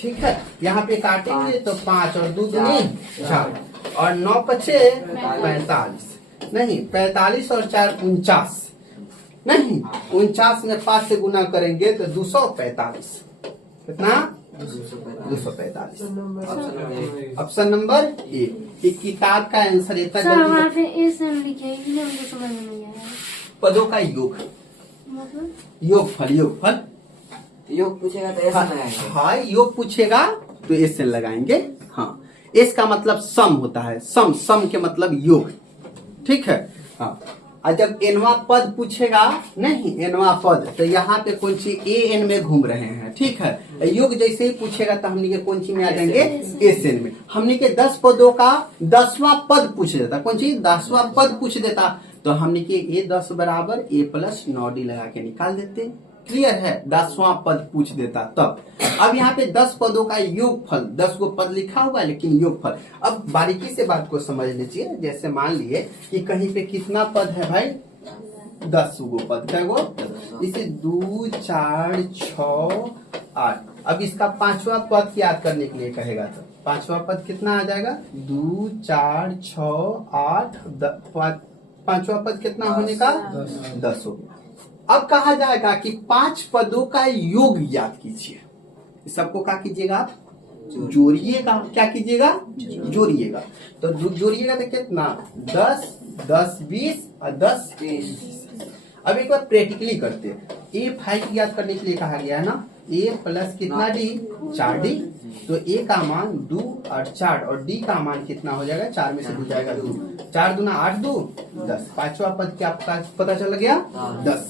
ठीक है, यहाँ पे काटेंगे तो 5 और 2 दूनी 4 और 9 बचे 45, नहीं 45 और 4 49, नहीं 49 में 5 से गुना करेंगे तो 245। कितना 245। ऑप्शन नंबर ए, किताब का आंसर इतना सर वहाँ जल्दी। पे एस एम लिखे इसलिए मुझे समझ में नहीं आया। पदों का योग, मतलब योगफल योग पूछेगा तो ऐसा लगाएंगे। हाँ, योग पूछेगा तो एस से लगाएंगे। हाँ, एस का मतलब सम होता है, सम के मतलब योग। ठीक है, हाँ। और जब एनवा पद पूछेगा, नहीं एनवा पद, तो यहाँ पे कौन सी ए एन में घूम रहे हैं। ठीक है, योग जैसे ही पूछेगा तो हमने के कौन सी में आ जाएंगे एस एन में। हमने के 10 पदों का 10वां पद पूछ देता, कौन सी 10वां पद पूछ देता, तो हमने के ए 10 बराबर ए प्लस 9d लगा के निकाल देते। क्लियर है, 10वां पद पूछ देता तब। अब यहाँ पे 10 पदों का योगफल, 10 को पद लिखा हुआ है लेकिन योगफल। अब बारीकी से बात को समझ लीजिए। जैसे मान लिए कि कहीं पे कितना पद है भाई 10 गो पद, क्या गो, इसे 2 4 6 8। अब इसका 5वां पद याद करने के लिए कहेगा तो 5वां पद कितना आ जाएगा 2 4 6 8 5वां पद कितना होने का 10 हो गया। अब कहा जाएगा कि 5 पदों का योग याद कीजिए। सबको क्या कीजिएगा आप जोड़िएगा। क्या कीजिएगा जोड़िएगा। तो जोड़िएगा तो कितना 10 10 20 और 10 20। अब एक बार प्रैक्टिकली करते हैं। ए 5 याद करने के लिए कहा गया है ना, ए प्लस कितना डी 4d, तो ए का मान 2 और 4 और डी का मान कितना हो जाएगा 4 में से 2 जाएगा 2, 4 दूना 8 2 10। 5वां पद क्या पता चल गया 10।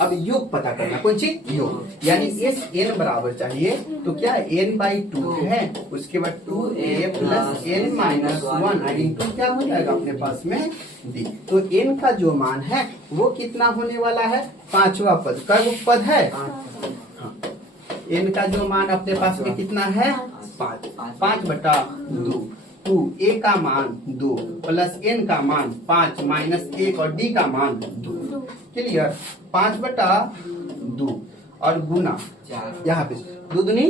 अब योग पता करना, कौन सी योग, यानी एस एन बराबर चाहिए तो क्या n/2 है, उसके बाद 2a plus n minus 1 into क्या हो जाएगा अपने पास में d। तो n का जो मान है वो कितना होने वाला है 5वां पद। कब पद है n का जो मान अपने पास में कितना है 5/2, 2 a का मान 2 प्लस n का मान 5 माइनस 1 और d का मान 2। क्लियर, 5/2 और गुना यहाँ पे 2 दूनी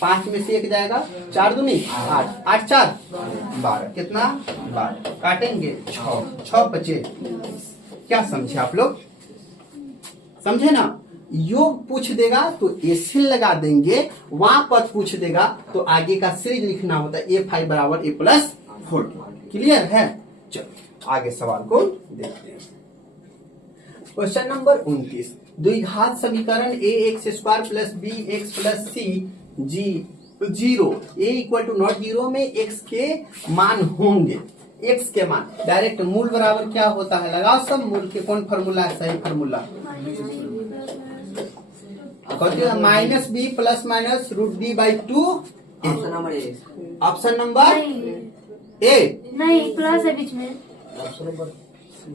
5 में से 1 जाएगा 4 दूनी 8 8 4 12, कितना 12, काटेंगे 6 बचे। क्या समझे आप लोग, समझे ना। योग पूछ देगा तो एस लगा देंगे, वहां पद पूछ देगा तो आगे का सीरीज लिखना होता है a5 बराबर a प्लस 4। क्लियर है, चलो आगे सवाल को देखते हैं। क्वेश्चन नंबर 29, द्विघात समीकरण ax² plus bx plus c zero a equal to not zero में x के मान होंगे। x के मान डायरेक्ट मूल बराबर क्या होता है, लगाओ सब मूल के कौन फॉर्मूला है सही formula, minus B plus minus √d/2। Option number A, नहीं प्लस है बीच में।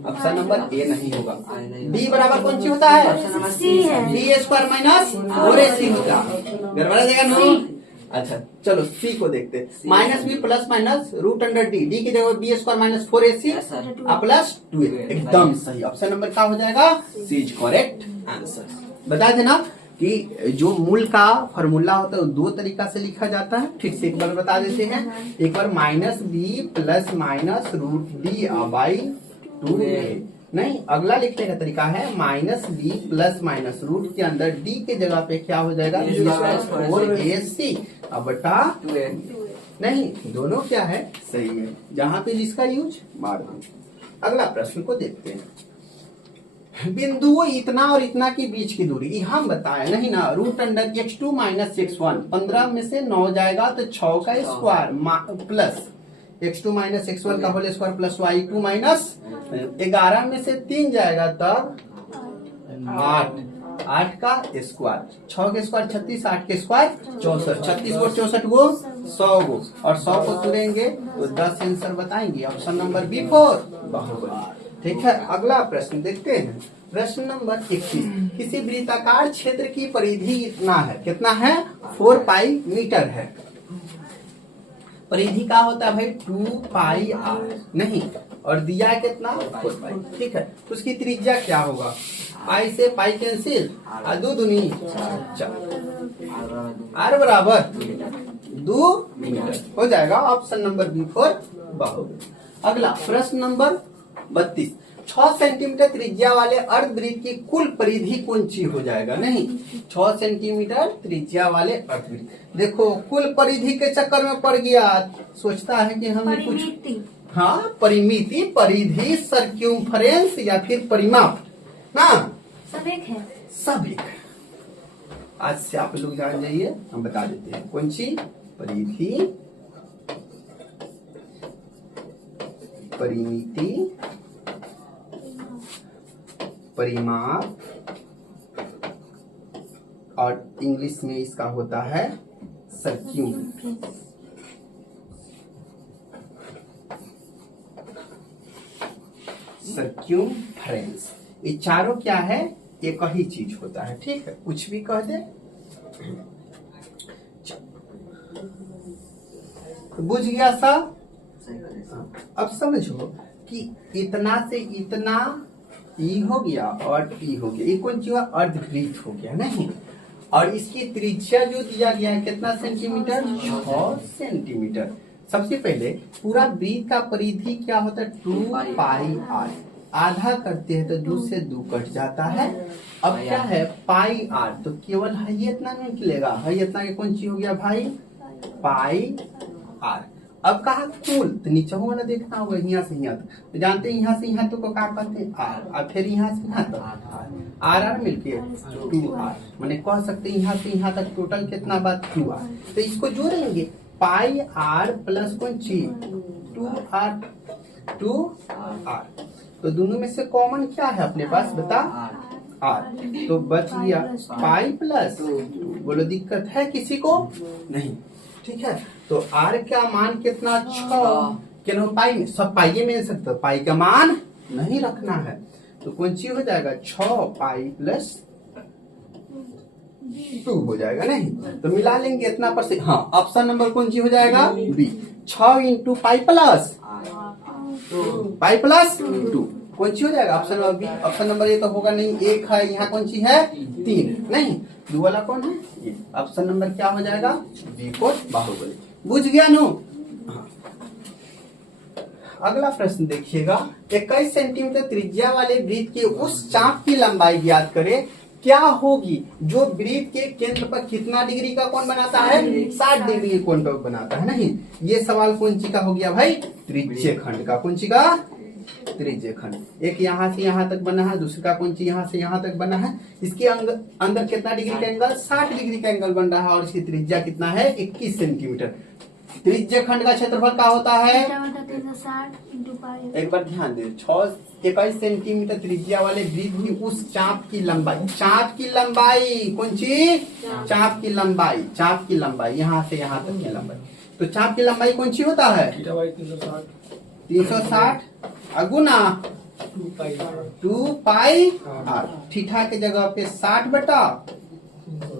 ऑप्शन नंबर ए नहीं होगा। डी बराबर कौन सी होता है सी है, b² माइनस 4ac होगा, गड़बड़ा देगा नहीं। अच्छा चलो सी को देखते, minus B plus minus √d, D की जगह b² minus 4ac plus 2a, एकदम सही। ऑप्शन नंबर क्या हो जाएगा, सी इज करेक्ट आंसर। बता देना कि जो मूल का फॉर्मूला होता है वो 2 तरीका से लिखा जाता है। ठीक से एक बार बता देते हैं। एक बार minus B plus minus √d/2a, नहीं अगला लिखने का तरीका है minus B plus minus root के अंदर डी के जगह पे क्या हो जाएगा 4ac अब बटा 2a। नहीं, दोनों क्या है, सही है। जहां पे जिसका यूज मार दो। अगला प्रश्न को देखते हैं। बिंदुओं इतना और इतना के बीच की दूरी ये हम बताए नहीं ना, √x2 - x1, 15 में से 9 जाएगा तो 6 का स्क्वायर प्लस x2 - x1 का whole square plus y2 minus 11 में से 3 जाएगा तब 8 का स्क्वायर, 6 के स्क्वायर 36, 8 के स्क्वायर 64, 36 को 64 को 100 को, और 100 को तुरेंगे तो 10 आंसर बताएंगे। Option number B 4 Baahubali. ठीक है, अगला प्रश्न देखते हैं। प्रश्न नंबर 21। किसी वृत्ताकार क्षेत्र की परिधि इतना है, कितना है, 4 पाई मीटर है। परिधि का होता है भाई 2 पाई r, नहीं, और दिया है कितना, 4 पाई। ठीक है, तो उसकी त्रिज्या क्या होगा, पाई से पाई कैंसिल, 2 दूनी 4, r बराबर 2 मीटर हो जाएगा। Option number B 4 Baahubali. अगला प्रश्न नंबर 32। 6 सेंटीमीटर त्रिज्या वाले अर्धवृत्त की कुल परिधि कौन सी हो जाएगा, नहीं, 6 सेंटीमीटर त्रिज्या वाले अर्धवृत्त। देखो कुल परिधि के चक्कर में पड़ गया, सोचता है कि हमने कुछ, हाँ, परिमिति, परिधि, सर्क्यूम्फरेंस या फिर परिमाप ना, सब एक है, सब एक। आज से आप लोग जान जाइए, हम बता देते हैं कौन सी परिधि, परिमिति, परिमाप, और इंग्लिश में इसका होता है सर्क्यूम्फरेंस। सर्क्यूम्फरेंस, ये चारों क्या है, एक ही चीज होता है। ठीक है, कुछ भी कह दे, बुझ गया सा। अब समझो कि इतना से इतना ई हो गया और ई हो गया, ये कौन सी हुआ, अर्धवृत्त हो गया, नहीं, और इसकी त्रिज्या जो दिया गया है कितना सेंटीमीटर, 6 सेंटीमीटर। सबसे पहले पूरा वृत्त का परिधि क्या होता है, 2 पाई r, आधा करते हैं तो 2 से 2 कट जाता है। अब क्या है, पाई r, तो केवल है ये इतना नहीं निकलेगा, है इतना के कौन सी हो गया भाई, पाई r। अब कहा कुल, तो नीचे वाला देखना होगा, यहाँ से यहाँ तक, तो जानते हैं यहाँ से यहाँ तक को क्या कहते हैं, r, और फिर यहाँ से यहाँ तक r मिलके 2r, मैंने कह सकते हैं यहाँ से यहाँ तक टोटल कितना बात 2r। तो इसको जोड़ेंगे, पाई r प्लस कौन सी 2r, तो दोनों में से कॉमन क्या है अपने पास, बता, r, तो बच गया पाई प्लस 2। बोलो दिक्कत है किसी को, नहीं। ठीक है, तो r का मान कितना, 6, क्या पाई में, सब पाई में सकते, पाई का मान नहीं रखना है, तो कौन सी हो जाएगा, 6 पाई प्लस 2 हो जाएगा, नहीं, तो मिला लेंगे इतना परसेंट। हाँ, ऑप्शन नंबर कौन सी हो जाएगा, बी, 6 इंटू पाई प्लस 2, कौन सी हो जाएगा, option number B. Option number ये तो होगा नहीं, एक है, यहाँ कौन सी है, 3, नहीं, 2 वाला कौन है, ये। ऑप्शन नंबर क्या हो जाएगा, बी 4 बाहुबली। बुझ गया नो। हाँ। अगला प्रश्न देखिएगा। 21 सेंटीमीटर त्रिज्या वाले वृत्त के उस चाप की लंबाई ज्ञात करें, क्या होगी जो वृत्त के केंद्र पर कितना डिग्री का कोण बनाता है, 60 डिग्री के कोण पर बनाता है, नहीं। ये सवाल कौन सी का हो गया भाई, त्रिज्य खंड का, कौन सी का, त्रिज्य खंड। एक यहाँ से यहाँ तक बना है, दूसरे का कौन सी यहाँ से यहाँ तक बना है, इसके अंदर कितना डिग्री का एंगल, 60 डिग्री का एंगल बन रहा है, और इसकी त्रिज्या कितना है, 21 सेंटीमीटर। त्रिज्य खंड का क्षेत्रफल क्या होता है, एक बार ध्यान दे, 21 सेंटीमीटर त्रिज्या वाले वृत्त की उस चाप की लंबाई, चाप की लंबाई कौन सी, चाप की लंबाई, चाप की लंबाई यहाँ से यहाँ तक की लंबाई, तो चाप की लंबाई कौन सी होता है, 360 अगुना 2 पाई r, थीटा के जगह पे 60 बटा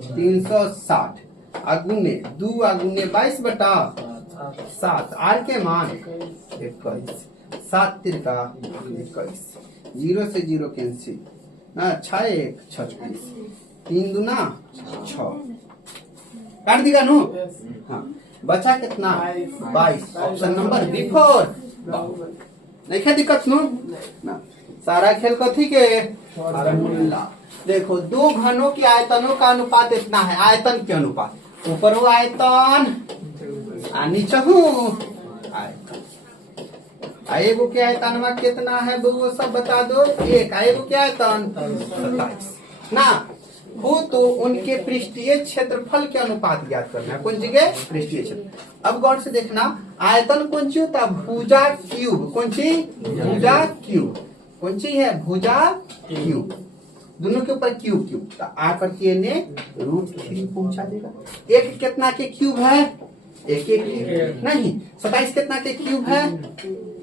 360 अगुने 2 अगुने 22 बटा 7, r के मान 21, 7 तिरका 21, 0 से 0 कैंसिल, 6 1 36, 3 दूना 6, काट दिया नो। हाँ, बचा कितना, 22। ऑप्शन नंबर बी 4 नहीं क्या दिक्कत नो ना, सारा खेल कथी के फार्मूला। देखो, दो घनों के आयतनों का अनुपात इतना है, आयतन के अनुपात, ऊपर वो आयतन आ नीचे हूँ एगो के आयतनवा कितना है वो सब बता दो। एक एगो के आयतन 27 ना हो, तो उनके पृष्ठीय क्षेत्रफल के अनुपात ज्ञात करना है। कौन जगह पृष्ठीय क्षेत्र। अब गौर से देखना, आयतन कौन सी होता है? भुजा क्यूब। कौन सी? भुजा क्यूब। कौन सी है? भुजा क्यूब। दोनों के ऊपर क्यूब क्यूब, तो आ करके ने √3 पहुंचा देगा। एक कितना के क्यूब है? एक क्यूब नहीं। 27 कितना के क्यूब है?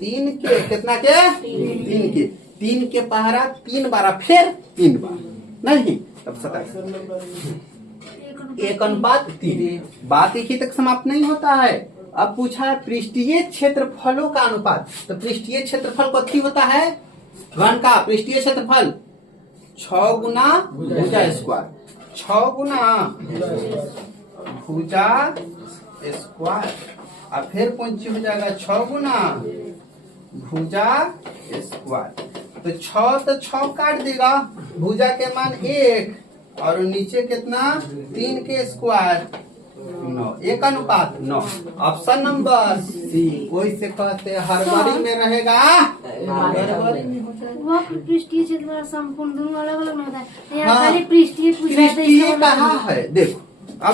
3 के। कितना के? 3 के। 3 के पहरा 3 बार, फिर 3 बार नहीं, तब 27। 1:3। बात एक ही तक समाप्त नहीं होता है। अब पूछा है पृष्ठीय क्षेत्रफलों का अनुपात, तो पृष्ठीय क्षेत्रफल कथी होता है? घन का पृष्ठीय क्षेत्रफल 6 गुना भुजा स्क्वायर। 6 गुना भुजा स्क्वायर। अब फिर कौन चीज हो जाएगा? 6 गुना भुजा स्क्वायर। तो 6 तो 6 काट देगा, भुजा के मान 1 और नीचे कितना? 3 के स्क्वायर 9। 1:9। Option number C. कोई से कहते हड़बड़ी में रहेगा, हड़बड़ी में होता है। वह पृष्ठीय क्षेत्र संपूर्ण दोनों अलग अलग होता है। यहाँ हाँ, खाली पृष्ठीय पूछ रहा है, तो पृष्ठीय इसका मतलब कहाँ है? देखो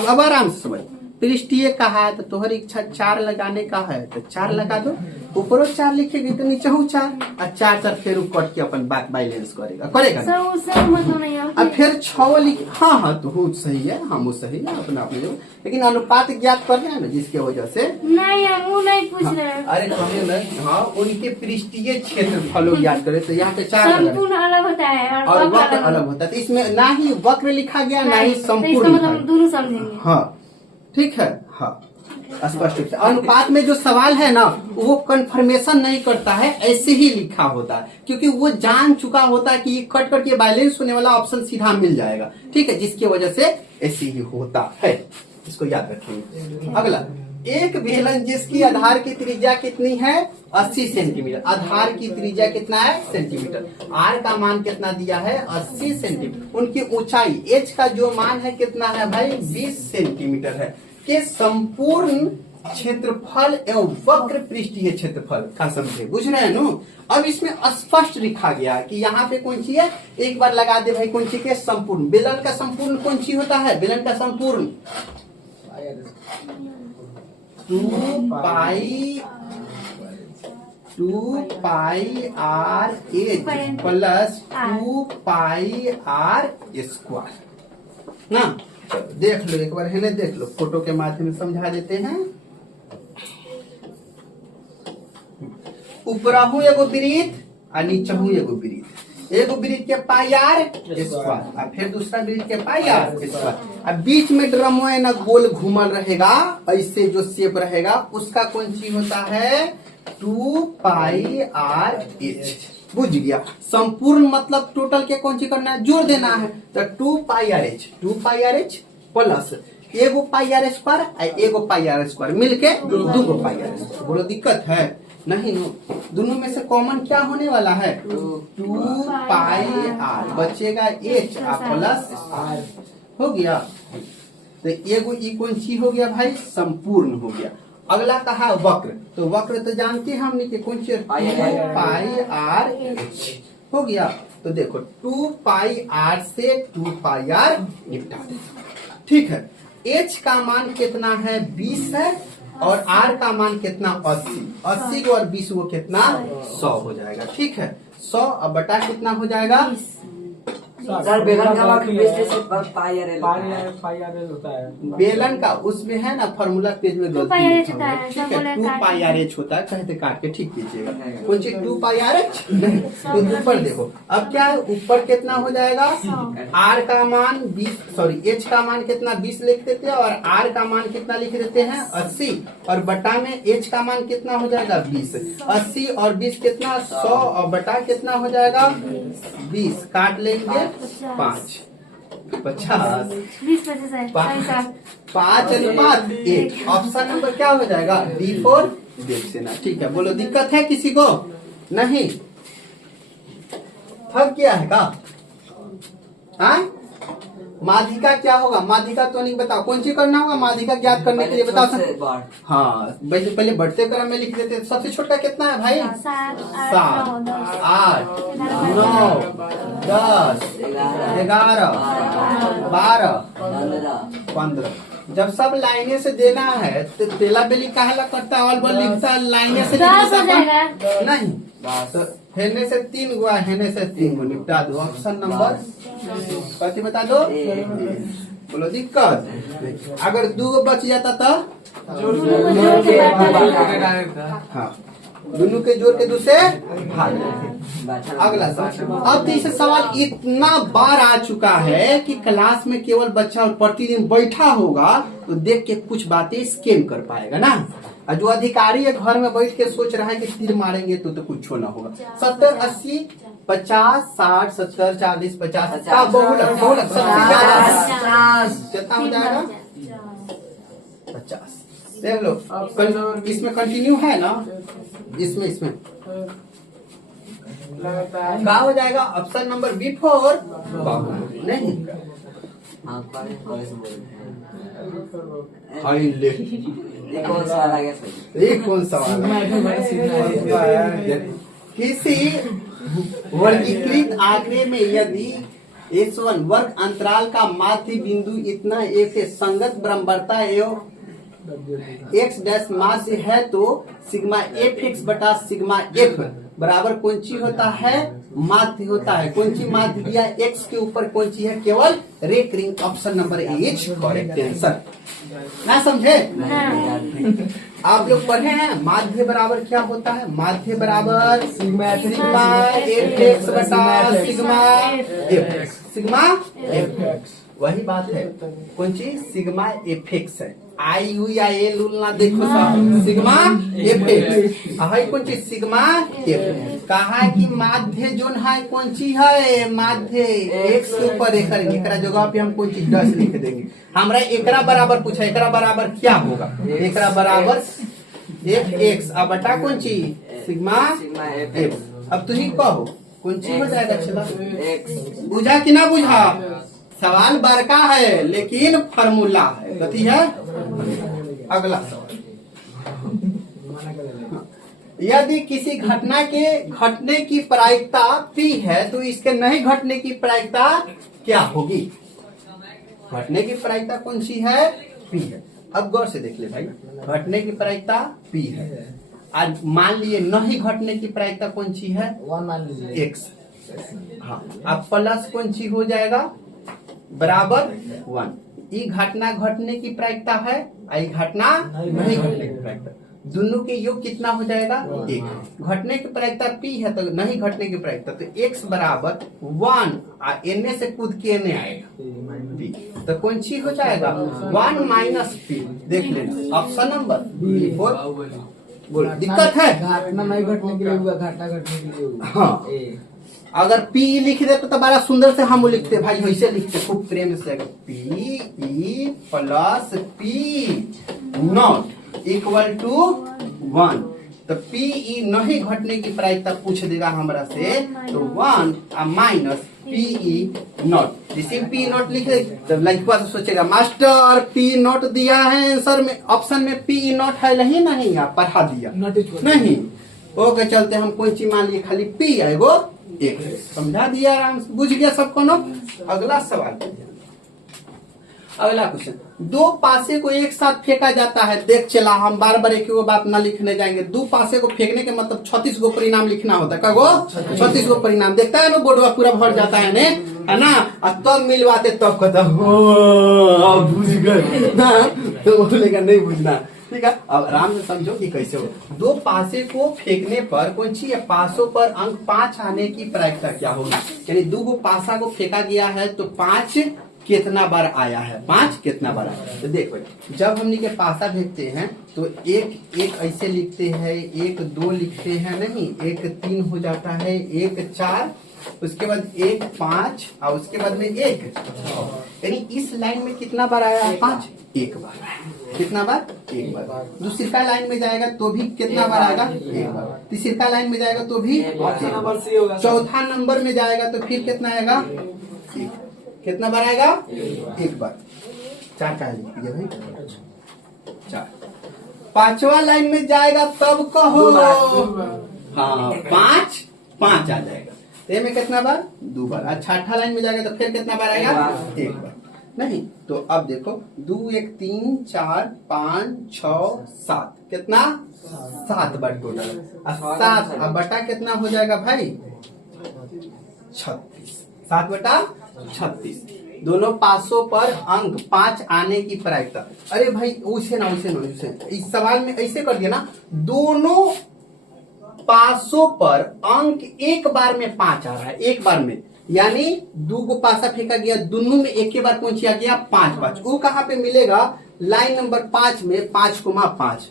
अब आराम से समझ। पृष्ठीय कहा है तो तुम्हारी इच्छा 4 लगाने का है तो 4 लगा दो। ऊपरों 4 लिखेगी तो नीचे हूँ 4 और 4 फिर कट के अपन बात बैलेंस करेगा करेगा ना? सर मतलब नहीं है। अब फिर 6 लिख। हाँ तो वो सही है, हम सही है अपना अपने, लेकिन अनुपात ज्ञात कर रहे हैं ना, जिसके वजह से नहीं, हम वो नहीं पूछ रहे हैं। अरे कहे ना, हाँ उनके पृष्ठीय क्षेत्रफल ज्ञात करे तो यहाँ पे 4 संपूर्ण अलग होता है और वक्र अलग होता है। तो इसमें ना ही वक्र लिखा गया ना ही संपूर्ण लिखा मतलब गया। दोनों समझेंगे। हाँ ठीक है। हाँ स्पष्ट रूप से अनुपात में जो सवाल है ना वो कंफर्मेशन नहीं करता है, ऐसे ही लिखा होता है, क्योंकि वो जान चुका होता है कि ये कट करके बैलेंस होने वाला ऑप्शन सीधा मिल जाएगा। ठीक है, जिसकी वजह से ऐसे ही होता है, इसको याद रखेंगे। अगला, एक बेलन जिसकी आधार की त्रिज्या कितनी है? 80 सेंटीमीटर। आधार की त्रिज्या कितना है? सेंटीमीटर। आर का मान कितना दिया है? 80 सेंटीमीटर। उनकी ऊंचाई एच का जो मान है कितना है भाई? 20 सेंटीमीटर है। के संपूर्ण क्षेत्रफल एवं वक्र पृष्ठीय क्षेत्रफल का समझे। बुझ रहे हैं नु? अब इसमें स्पष्ट लिखा गया कि यहाँ पे कौन सी है? एक बार लगा दे भाई, कौन सी के? संपूर्ण। बेलन का संपूर्ण कौन सी होता है? बेलन का संपूर्ण 2 pi r h plus 2 pi r square ना। चलो देख लो एक बार, है ना, देख लो, फोटो के माध्यम से समझा देते हैं। ऊपर हूँ एगो वृत्त और नीचे हूँ एगो वृत्त। एगो वृत्त के पाई आर स्क्वायर और फिर दूसरा वृत्त के पाई आर स्क्वायर। अब बीच में ड्रम है ना, गोल घूमल रहेगा, ऐसे जो शेप रहेगा उसका कौन सी होता है? 2 पाई आर एच। बुझ गया? संपूर्ण मतलब टोटल के कौन सी करना है? जोड़ देना है। तो 2 pi r H, 2 pi r h plus एगो पाई आर स्क्वायर और एगो पाई आर स्क्वायर मिलके 2 पाई आर स्क्वायर। बोलो दिक्कत है? नहीं नो, दोनों में से कॉमन क्या होने वाला है? 2 पाई आर बचेगा एच प्लस आर। हो गया? तो एगो ई कौन सी हो गया भाई? संपूर्ण हो गया। अगला कहा वक्र, तो वक्र तो जानते हैं हमने कि कौन सी? 2 पाई आर एच। हो गया? तो देखो 2 पाई आर से 2 पाई आर निपटा दे। ठीक है, एच का मान कितना है? 20 है और आर का मान कितना? 80। 80 को और 20 को कितना? 100 हो जाएगा। ठीक है, 100 अब बटा कितना हो जाएगा? सर बेलन का वक्र पृष्ठीय से पाई आर एल होता है। बेलन का उसमें है ना फॉर्मूला पेज में गलती पाई आर एच लिखा हुआ होता है। है, ठीक सब है, बोले 2 काट पाई आर एच होता है, कहते काट के ठीक कीजिएगा। कौन सी 2 पाई आर एच? तो ऊपर देखो, अब क्या है? ऊपर कितना हो जाएगा? आर का मान 20, सॉरी एच का मान कितना? 20 लिख देते हैं और आर का मान कितना लिख देते हैं? 80 और बटा में एच का मान कितना हो जाएगा? 20। 80 और 20 कितना? 100 और बटा कितना हो जाएगा? 20 काट लेंगे 5 50 20 25 है। 5:1। ऑप्शन नंबर क्या हो जाएगा? D4 देख लेना। ठीक है, बोलो दिक्कत है किसी को? नहीं? थक गया है का? हाँ माध्यिका क्या होगा? माध्यिका तो नहीं बताओ, कौन सी करना होगा माध्यिका ज्ञात करने के लिए बताओ सबसे सर। बढ़। हाँ वैसे पहले बढ़ते क्रम में लिख देते। सबसे छोटा कितना है भाई? 7 7 8 9 10 11 12 15। जब सब लाइने से देना है तो तेला बेली काहे करता है? ऑल बल लिखता है लाइने से दस हो लिखता है। जाएगा। नहीं तो हेने से 3 गुआ, हेने से 3 गो निपटा दो। ऑप्शन नंबर कथी बता दो? बोलो दिक्कत। अगर 2 गो बच जाता तो हाँ दोनों के जोड़ के दूसरे भाग। अगला सवाल। अब जैसे सवाल इतना बार आ चुका है कि क्लास में केवल बच्चा और प्रतिदिन बैठा होगा तो देख के कुछ बातें स्कैन कर पाएगा ना। और जो अधिकारी है घर में बैठ के सोच रहा है कि तीर मारेंगे तो कुछ ना होगा। 70 80 50 60 70 40 50 का बहुलक बहुलक सबसे ज्यादा कितना हो जाएगा? 50। देख लो इसमें कंटिन्यू है ना, इसमें क्या हो जाएगा? ऑप्शन नंबर बी फॉर नहीं। हाय ले ये कौन सा वाला गया सर? ये कौन सवाल है? किसी वर्गीकृत आंकड़े में यदि x1 वर्ग अंतराल का माध्य बिंदु इतना a से संगत बराबरता एवं x डैश माध्य है तो सिग्मा एफ एक्स बटा सिग्मा एफ बराबर कौन सी होता है? माध्य होता है। कौन सी माध्य दिया? x के ऊपर कौन सी है? केवल recurring. Option number is correct answer. ना समझे? आप लोग पढ़े हैं माध्य बराबर क्या होता है? माध्य बराबर सिग्मा एफ एक्स बटा sigma F. Sigma F x वही बात है। कौन सी? सिग्मा एफ एक्स है। आई यू या ए लूल ना देखो सब। सिग्मा एफ एक्स है कौन सी? Sigma F. कहा कि माध्य जोन है कौन सी है? माध्य एक्स के ऊपर एकरा जगह पे हम कौन चीज 10 लिख देंगे। हमरा एकरा बराबर पूछा, एकरा बराबर क्या होगा? एकरा बराबर एफ एक्स अब बटा कौन सी? Sigma F. अब तुम ही कहो कौन सी हो जाएगा? चला बुझा कि ना बुझा? सवाल बड़का है लेकिन फार्मूला है। कथी है? अगला सवाल। यदि किसी घटना के घटने की प्रायिकता P है तो इसके नहीं घटने की प्रायिकता क्या होगी? घटने की प्रायिकता कौन सी है? P है। अब गौर से देख ले भाई, घटने की प्रायिकता P है। आज मान लिए नहीं घटने की प्रायिकता कौन सी है? 1 मान लीजिए x। हाँ अब प्लस कौन सी हो जाएगा? बराबर 1। ये घटना घटने की प्रायिकता है, आई घटना नहीं घटने की प्रायिकता। दोनों के योग कितना हो जाएगा? 1। घटने की प्रायिकता P है तो नहीं घटने की प्रायिकता तो x बराबर 1 एन से कूद के एन आएगा P तो कौन सी हो जाएगा? 1 माइनस P। देख लेना ऑप्शन नंबर बी। बोल दिक्कत है? घटना नहीं घटने के लिए हुआ, घटना घटने के लिए हुआ। हाँ ए। अगर P लिख देते तो बड़ा सुंदर से हम लिखते भाई, वैसे लिखते खूब प्रेम से। P E plus P not equal to 1 तो P E नहीं घटने की प्रायिकता पूछ देगा हमरा से तो 1 माइनस P E नॉट। जिसे P नॉट लिखे तो लड़का तो सोचेगा मास्टर P नॉट दिया है आंसर में, ऑप्शन में P E नॉट है नहीं, आप पढ़ा दिया नहीं। ओके चलते हम कौन सी मान लिए? खाली P आएगो एक। समझा दिया आराम से, बुझ गया सबको ना। अगला सवाल, अगला क्वेश्चन। 2 पासे को एक साथ फेंका जाता है। देख चला हम बार बार एक बात ना लिखने जाएंगे। 2 पासे को फेंकने के मतलब 36 गो परिणाम लिखना होता है। क्या गो? 36 गो परिणाम। देखता है ना बोर्डवा पूरा भर जाता है ने, है ना? तब मिलवाते तब कहता बुझ गए तो बोलेगा नहीं बुझना। ठीक है अब आराम से समझो कि कैसे हो। 2 पासे को फेंकने पर कौन सी है? पासों पर अंक 5 आने की प्रायिकता क्या होगी? यानी 2 गो पासा को फेंका गया है तो 5 कितना बार आया है? 5 कितना बार आया है? तो देखो जब हमने के पासा भेजते हैं तो एक ऐसे लिखते हैं, 1 2 लिखते हैं नहीं, 1 3 हो जाता है, 1 4, उसके बाद 1 5 और उसके बाद में 1 यानी इस लाइन में कितना बार आया है? 5 एक बार। कितना बार? एक बार। दूसरी लाइन में जाएगा तो भी कितना बार आएगा? एक बार। तीसरी लाइन में जाएगा तो भी, चौथा नंबर में जाएगा तो फिर कितना आएगा? कितना बार आएगा? एक बार। 4 का लिख भाई 4। 5वां लाइन में जाएगा तब कहो। हाँ 5 आ जाएगा। तो में कितना बार? 2 बार। अच्छा 6ठा लाइन में जाएगा तो फिर कितना बार आएगा? 1 बार। नहीं तो अब देखो 2 1 3 4 5 6 7 कितना? 7 बार टोटल। 7 अब बटा कितना हो जाएगा भाई? 36। 7 बटा 36। दोनों पासों पर अंक 5 आने की प्रायिकता। अरे भाई उसे ना इस सवाल में ऐसे कर दिया ना, दोनों पासों पर अंक एक बार में 5 आ रहा है, एक बार में, यानी 2 को पासा फेंका गया, दोनों में एक के बार पहुंचा गया 5 वो कहाँ पे मिलेगा? लाइन नंबर 5 में 5,5।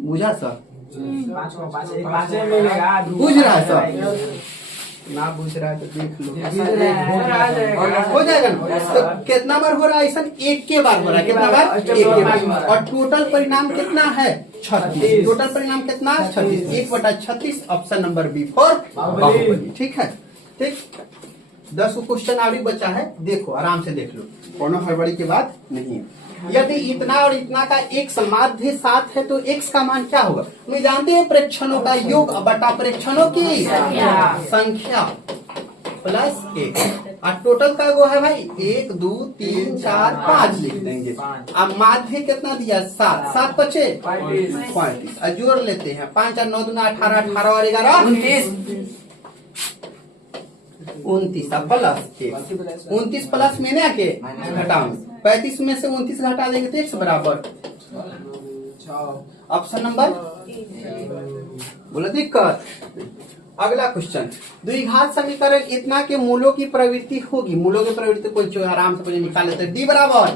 बुझा सर? 5 मिलेगा। बुझ रहा है सर? ना बुझ रहा है तो देख लो, हो जाएगा ना। तो कितना बार हो रहा है ऐसा? एक के बार हो रहा है। कितना बार? एक के बार। और टोटल परिणाम कितना है? 36। टोटल परिणाम कितना? 36। 1/36 option number B for Baahubali. ठीक है, ठीक। 10 क्वेश्चन आगे बचा है, देखो आराम से देख लो, कोनो हड़बड़ी की बात नहीं है। यदि इतना और इतना का x माध्य 7 है तो x का मान क्या होगा? मैं जानते हैं प्रेक्षणों का योग बटा प्रेक्षणों की संख्या प्लस 1। और टोटल का वो है भाई 1 2 3 4 5 लिख देंगे। अब माध्य कितना दिया? 7। 7 बचे 35। और जोड़ लेते हैं 5 और 9 दूना 18, 18 और 11 29 प्लस 29 प्लस में ना के घटाओ 35 में से 29 घटा देंगे तो x बराबर ऑप्शन नंबर बोला दिक्कत। अगला क्वेश्चन, द्विघात समीकरण इतना के मूलों की प्रवृत्ति होगी। मूलों की प्रवृत्ति कोई जो आराम से पहले निकाल लेते हैं। डी बराबर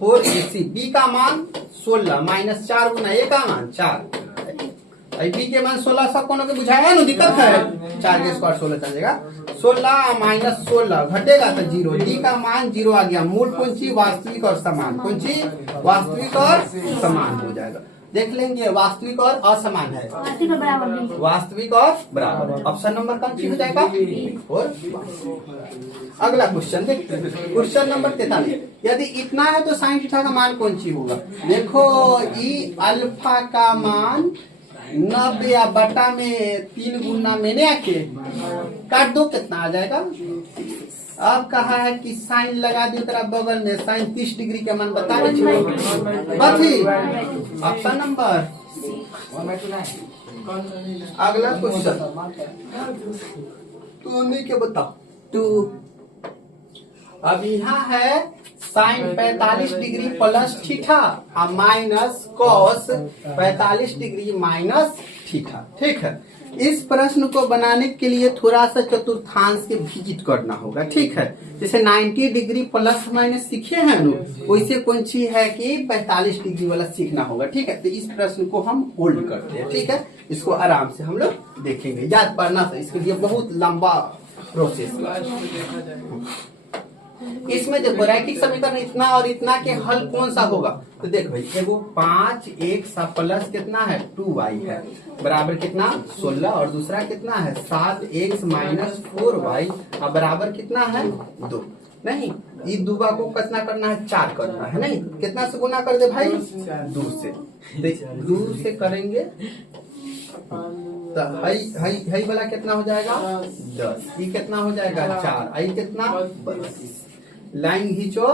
4ac, बी का मान 16 माइनस 4 गुना ए का मान 4। बी के मान 16 सब कोनो के बुझाया ना, दिक्कत है। 4 के स्क्वायर 16 चल जाएगा। 16 माइनस 16 घटेगा तो 0। डी का मान 0 आ गया। मूल कौन सी? वास्तविक और समान। कौन सी? वास्तविक और समान हो जाएगा। देख लेंगे वास्तविक और असमान है। वास्तविक और बराबर। ऑप्शन नंबर कौन सी हो जाएगा? और अगला क्वेश्चन देखते हैं। क्वेश्चन नंबर 43, यदि इतना है तो साइन थीटा का मान कौन सी होगा? देखो ई अल्फा का मान 90 या बटा में 3 गुना मैंने आके काट दो, कितना आ जाएगा? अब कहा है कि साइन लगा दी तेरा बगल में, साइन 30 डिग्री का मान बता रही। Option number. अगला क्वेश्चन तो नहीं के बताओ 2। अब यहाँ है साइन 45 डिग्री प्लस थीटा और minus cos 45 degree minus theta. ठीक है, इस प्रश्न को बनाने के लिए थोड़ा सा चतुर्थांश के विजिट करना होगा। ठीक है, जैसे 90 डिग्री प्लस माइनस सीखे हैं ना, वैसे कौन सी है कि 45 डिग्री वाला सीखना होगा। ठीक है, तो इस प्रश्न को हम होल्ड करते हैं। ठीक है, इसको आराम से हम लोग देखेंगे। याद पढ़ना, इसके लिए बहुत लंबा प्रोसेस है। इसमें देखो रैखिक समीकरण इतना और इतना के हल कौन सा होगा? तो देख भाई, एगो 5x प्लस कितना है 2y है बराबर कितना 16, और दूसरा कितना है 7x माइनस 4y और बराबर कितना है 2। नहीं, ये 2 को कितना करना है? 4 करना है। नहीं, कितना से गुना कर दे भाई? 2 से। 2 से करेंगे तो हाई वाला कितना हो जाएगा? 10। ये कितना हो जाएगा? 4। आई कितना? 32। लाइन खींचो,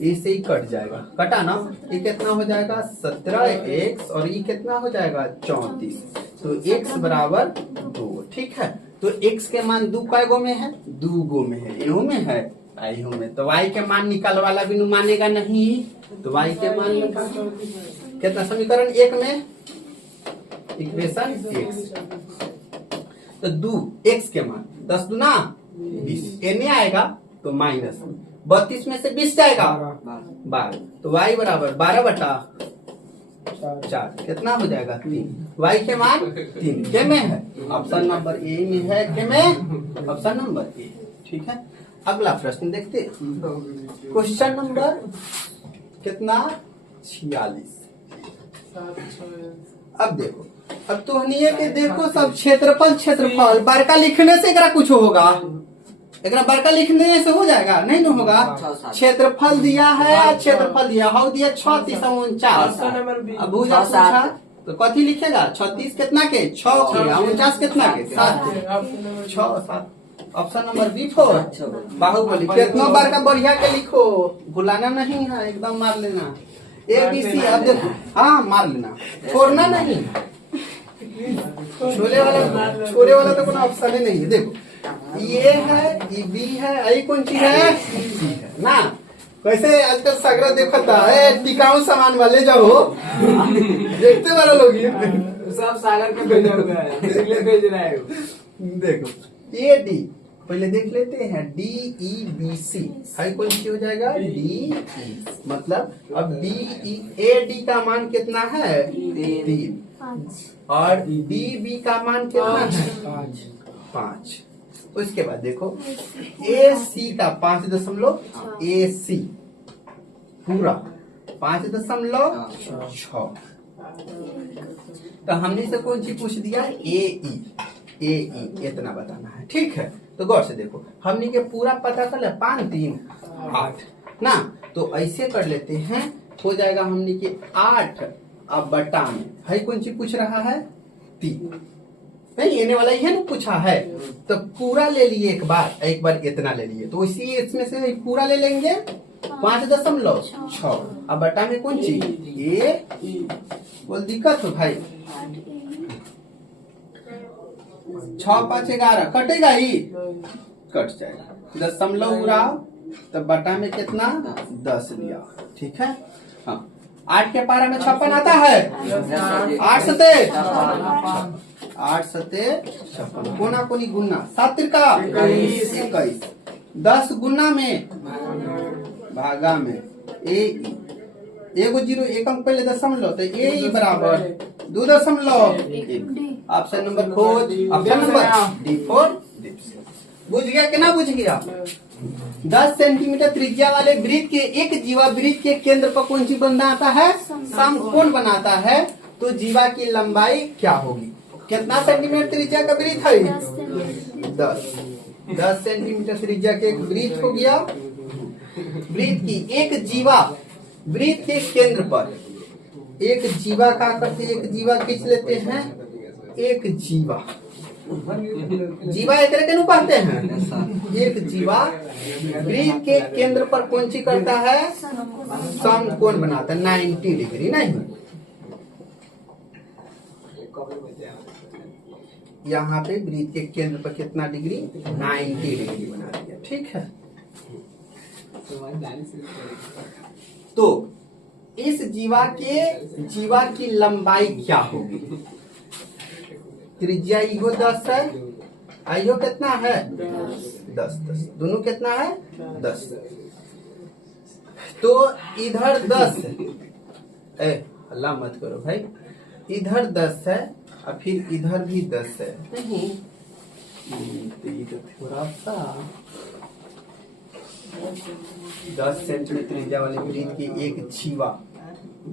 इससे ही कट जाएगा, कटा ना। ये कितना हो जाएगा? 17x और ये कितना हो जाएगा? 34। तो x बराबर 2। ठीक है, तो x के मान 2 कै गो में है? 2 गो में है। एहू में है, एहू में। तो y के मान निकाल वाला भी मानेगा नहीं, तो y के मान कितना? समीकरण 1 में इक्वेशन x तो 2x के मान 10 दूना 20 एने आएगा तो माइनस 32 में से 20 जाएगा 12। तो y बराबर 12 बटा 4 कितना हो जाएगा? 3। y के मान 3 के में है, ऑप्शन नंबर ए में है। के में? ऑप्शन नंबर ए। ठीक है, अगला प्रश्न देखते हैं। क्वेश्चन नंबर कितना? 46। अब देखो, अब तो के देखो सब क्षेत्रफल बड़का लिखने से एकरा कुछ होगा? एक बड़का लिखने से हो जाएगा नहीं ना होगा। क्षेत्रफल दिया है, क्षेत्रफल दिया हाउ दिया 3649। अब भुजा पूछा तो कथी लिखेगा 36 कितना के 6 के 49 कितना के 7 के 6 7। Option number B 4 Baahubali. कितना बार का बढ़िया के लिखो, भुलाना नहीं है, एकदम मार लेना ABC। अब देखो हाँ मार लेना, छोड़ना नहीं। छोड़े वाला तो कोई ऑप्शन ही नहीं है। देखो ये है, ये बी है, यही कौन चीज है सी है ना। वैसे आजकल सागरा देखता है टिकाऊ सामान वाले जाओ देखते वाला लोग सब सागर के भेजा हुआ है, इसलिए भेज रहा है। देखो ये डी पहले देख लेते हैं, DEBC है कौन सी हो जाएगा DE। मतलब अब AD का मान कितना है 3 और DB का मान कितना है 5। उसके बाद देखो AC का 5.6 AC पूरा 5.6। तो हमने से कौन सी पूछ दिया AE इतना बताना है। ठीक है, तो गौर से देखो हमने के पूरा पता कर लिया 5 3 8 ना। तो ऐसे कर लेते हैं, हो जाएगा हमने के 8 अब बटा में है कौन सी पूछ रहा है 3 नहीं, येने वाला ही है ना पूछा है। तो पूरा ले लिए एक बार इतना ले लिए, तो इसी इसमें से पूरा ले लेंगे 5.6। अब बटा में कौन सी ये बोल दिक्कत हो भाई 6 5 11 कटेगा ही, कट जाएगा। दशमलव उड़ाओ तो बटा में कितना 10 लिया। ठीक है हाँ, 8 के पारा में 56 आता है। 8 सते 56 कोना कोनी गुना 7 त्रिका 21। 10 गुना में भागा में एगो 0 एक अंक पहले दशमलव तो ए बराबर 2.1। ऑप्शन नंबर खोज, ऑप्शन नंबर D4। बुझ गया कि ना बुझ गया। 10 सेंटीमीटर त्रिज्या वाले वृत्त के एक जीवा वृत्त के केंद्र पर कौन सी बनाता है समकोण बनाता है। तो जीवा की लंबाई क्या होगी, कितना सेंटीमीटर त्रिज्या का वृत्त है 10 सेंटीमीटर त्रिज्या के एक वृत्त हो गया। वृत्त की एक जीवा वृत्त के केंद्र पर एक जीवा का करते, एक जीवा खींच लेते हैं। एक जीवा एक तरह के कहते हैं। एक जीवा वृत्त के केंद्र पर कौन सी करता है समकोण बनाता है 90 डिग्री। नहीं यहाँ पे वृत्त के केंद्र पर कितना डिग्री 90 डिग्री बना दिया। ठीक है, तो इस जीवा की लंबाई क्या होगी। त्रिज्या इहो 10 है, आइयो कितना है 10 दोनों कितना है 10। तो इधर 10 हल्ला मत करो भाई, इधर 10 है और फिर इधर भी 10 है। नहीं तो ये तो थोड़ा सा 10 सेंटीमीटर त्रिज्या वाले वृत्त की एक जीवा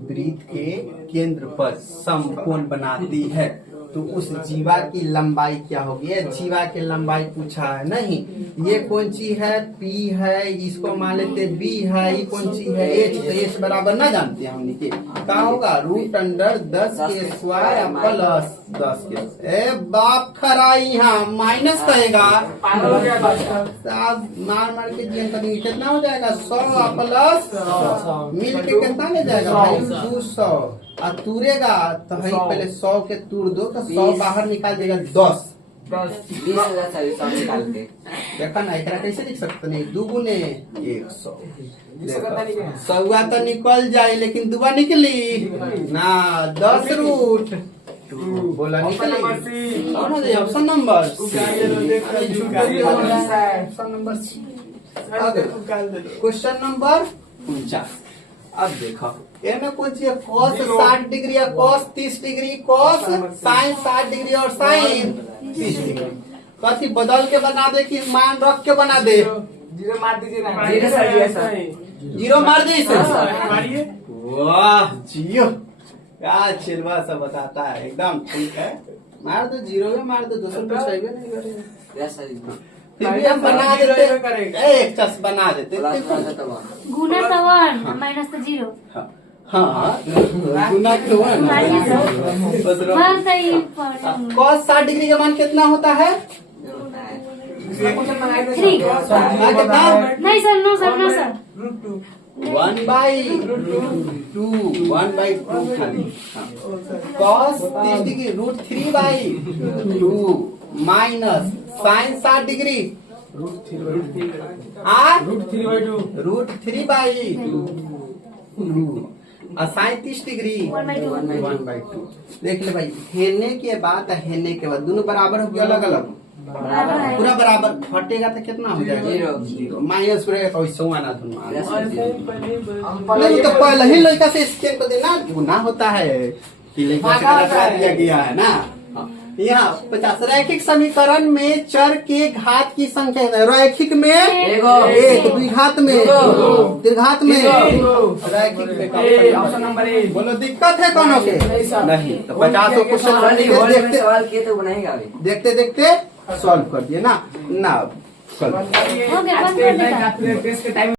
वृत्त के केंद्र पर समकोण बनाती है। तो उस जीवा की लंबाई क्या होगी। ये जीवा की लंबाई पूछा है नहीं, ये कौन सी है P है, इसको मान लेते B है, ये कौन सी है H। तो H बराबर ना जानते हैं हमने के क्या होगा √10 के स्क्वायर प्लस 10 के। ए बाप खराई यहाँ माइनस कहेगा मार के जी कितना हो जाएगा 100 प्लस मिल के कितना ले जाएगा भाई 200 और तुरेगा तो भाई पहले 100 के तुर दो तो 100 बाहर निकाल देगा 10 देखा ना। एक कैसे लिख सकते नहीं 2 गुने 100 100 तो निकल जाए लेकिन दुआ निकली ना 10 रूट बोला निकली। Option number question number 49। अब देखो इनमें कौन सी है cos 60 डिग्री या cos 30 degree, cos sin 60 degree और sin 30 डिग्री। कथी बदल के बना दे कि मान रख के बना दे। जीरो मार दीजिए ना, जीरो मार दे इसे। वाह जियो क्या चिलवा सा बताता है, एकदम ठीक है। मार दो जीरो में मार दो 200 नहीं करेगा। फिर भी हम बना देते, एक चस बना देते। प्लस प्लस है तो वन। गुना तो 1 माइनस तो 0। हाँ गुना क्यों है ना? बस रहो। वन सही पढ़ूंगी। cos 60 डिग्री का मान कितना होता है? 3 हाँ, कितना? नहीं sir, no sir, no sir. 1/2 1/2 खाली। cos 30 degree √3/2 minus sin 60 degree √3/2 और sin 30 डिग्री 1/2। देख ले भाई, हेने के बाद हेने के बाद दोनों बराबर हो गया, अलग अलग पूरा बराबर घटेगा तो कितना हो जाएगा? जीरो। माइनस रहेगा तो वैसे आना धुनमा प्लस नहीं तो पहले ही लड़का से स्केल को देना गुना होता है कि लड़का से घटा दिया गया है ना। हाँ, यहाँ 50 रैखिक समीकरण में चर के घात की संख्या है। रैखिक में एक, द्विघात में दीर्घात में रैखिक में ऑप्शन नंबर 1। बोलो दिक्कत है कोनो के? नहीं तो 50 क्वेश्चन देखते सवाल किए तो बनाएगा अभी। देखते देखते सॉल्व कर दिए ना। हो गया, बंद कर देगा। टेस्ट के टाइम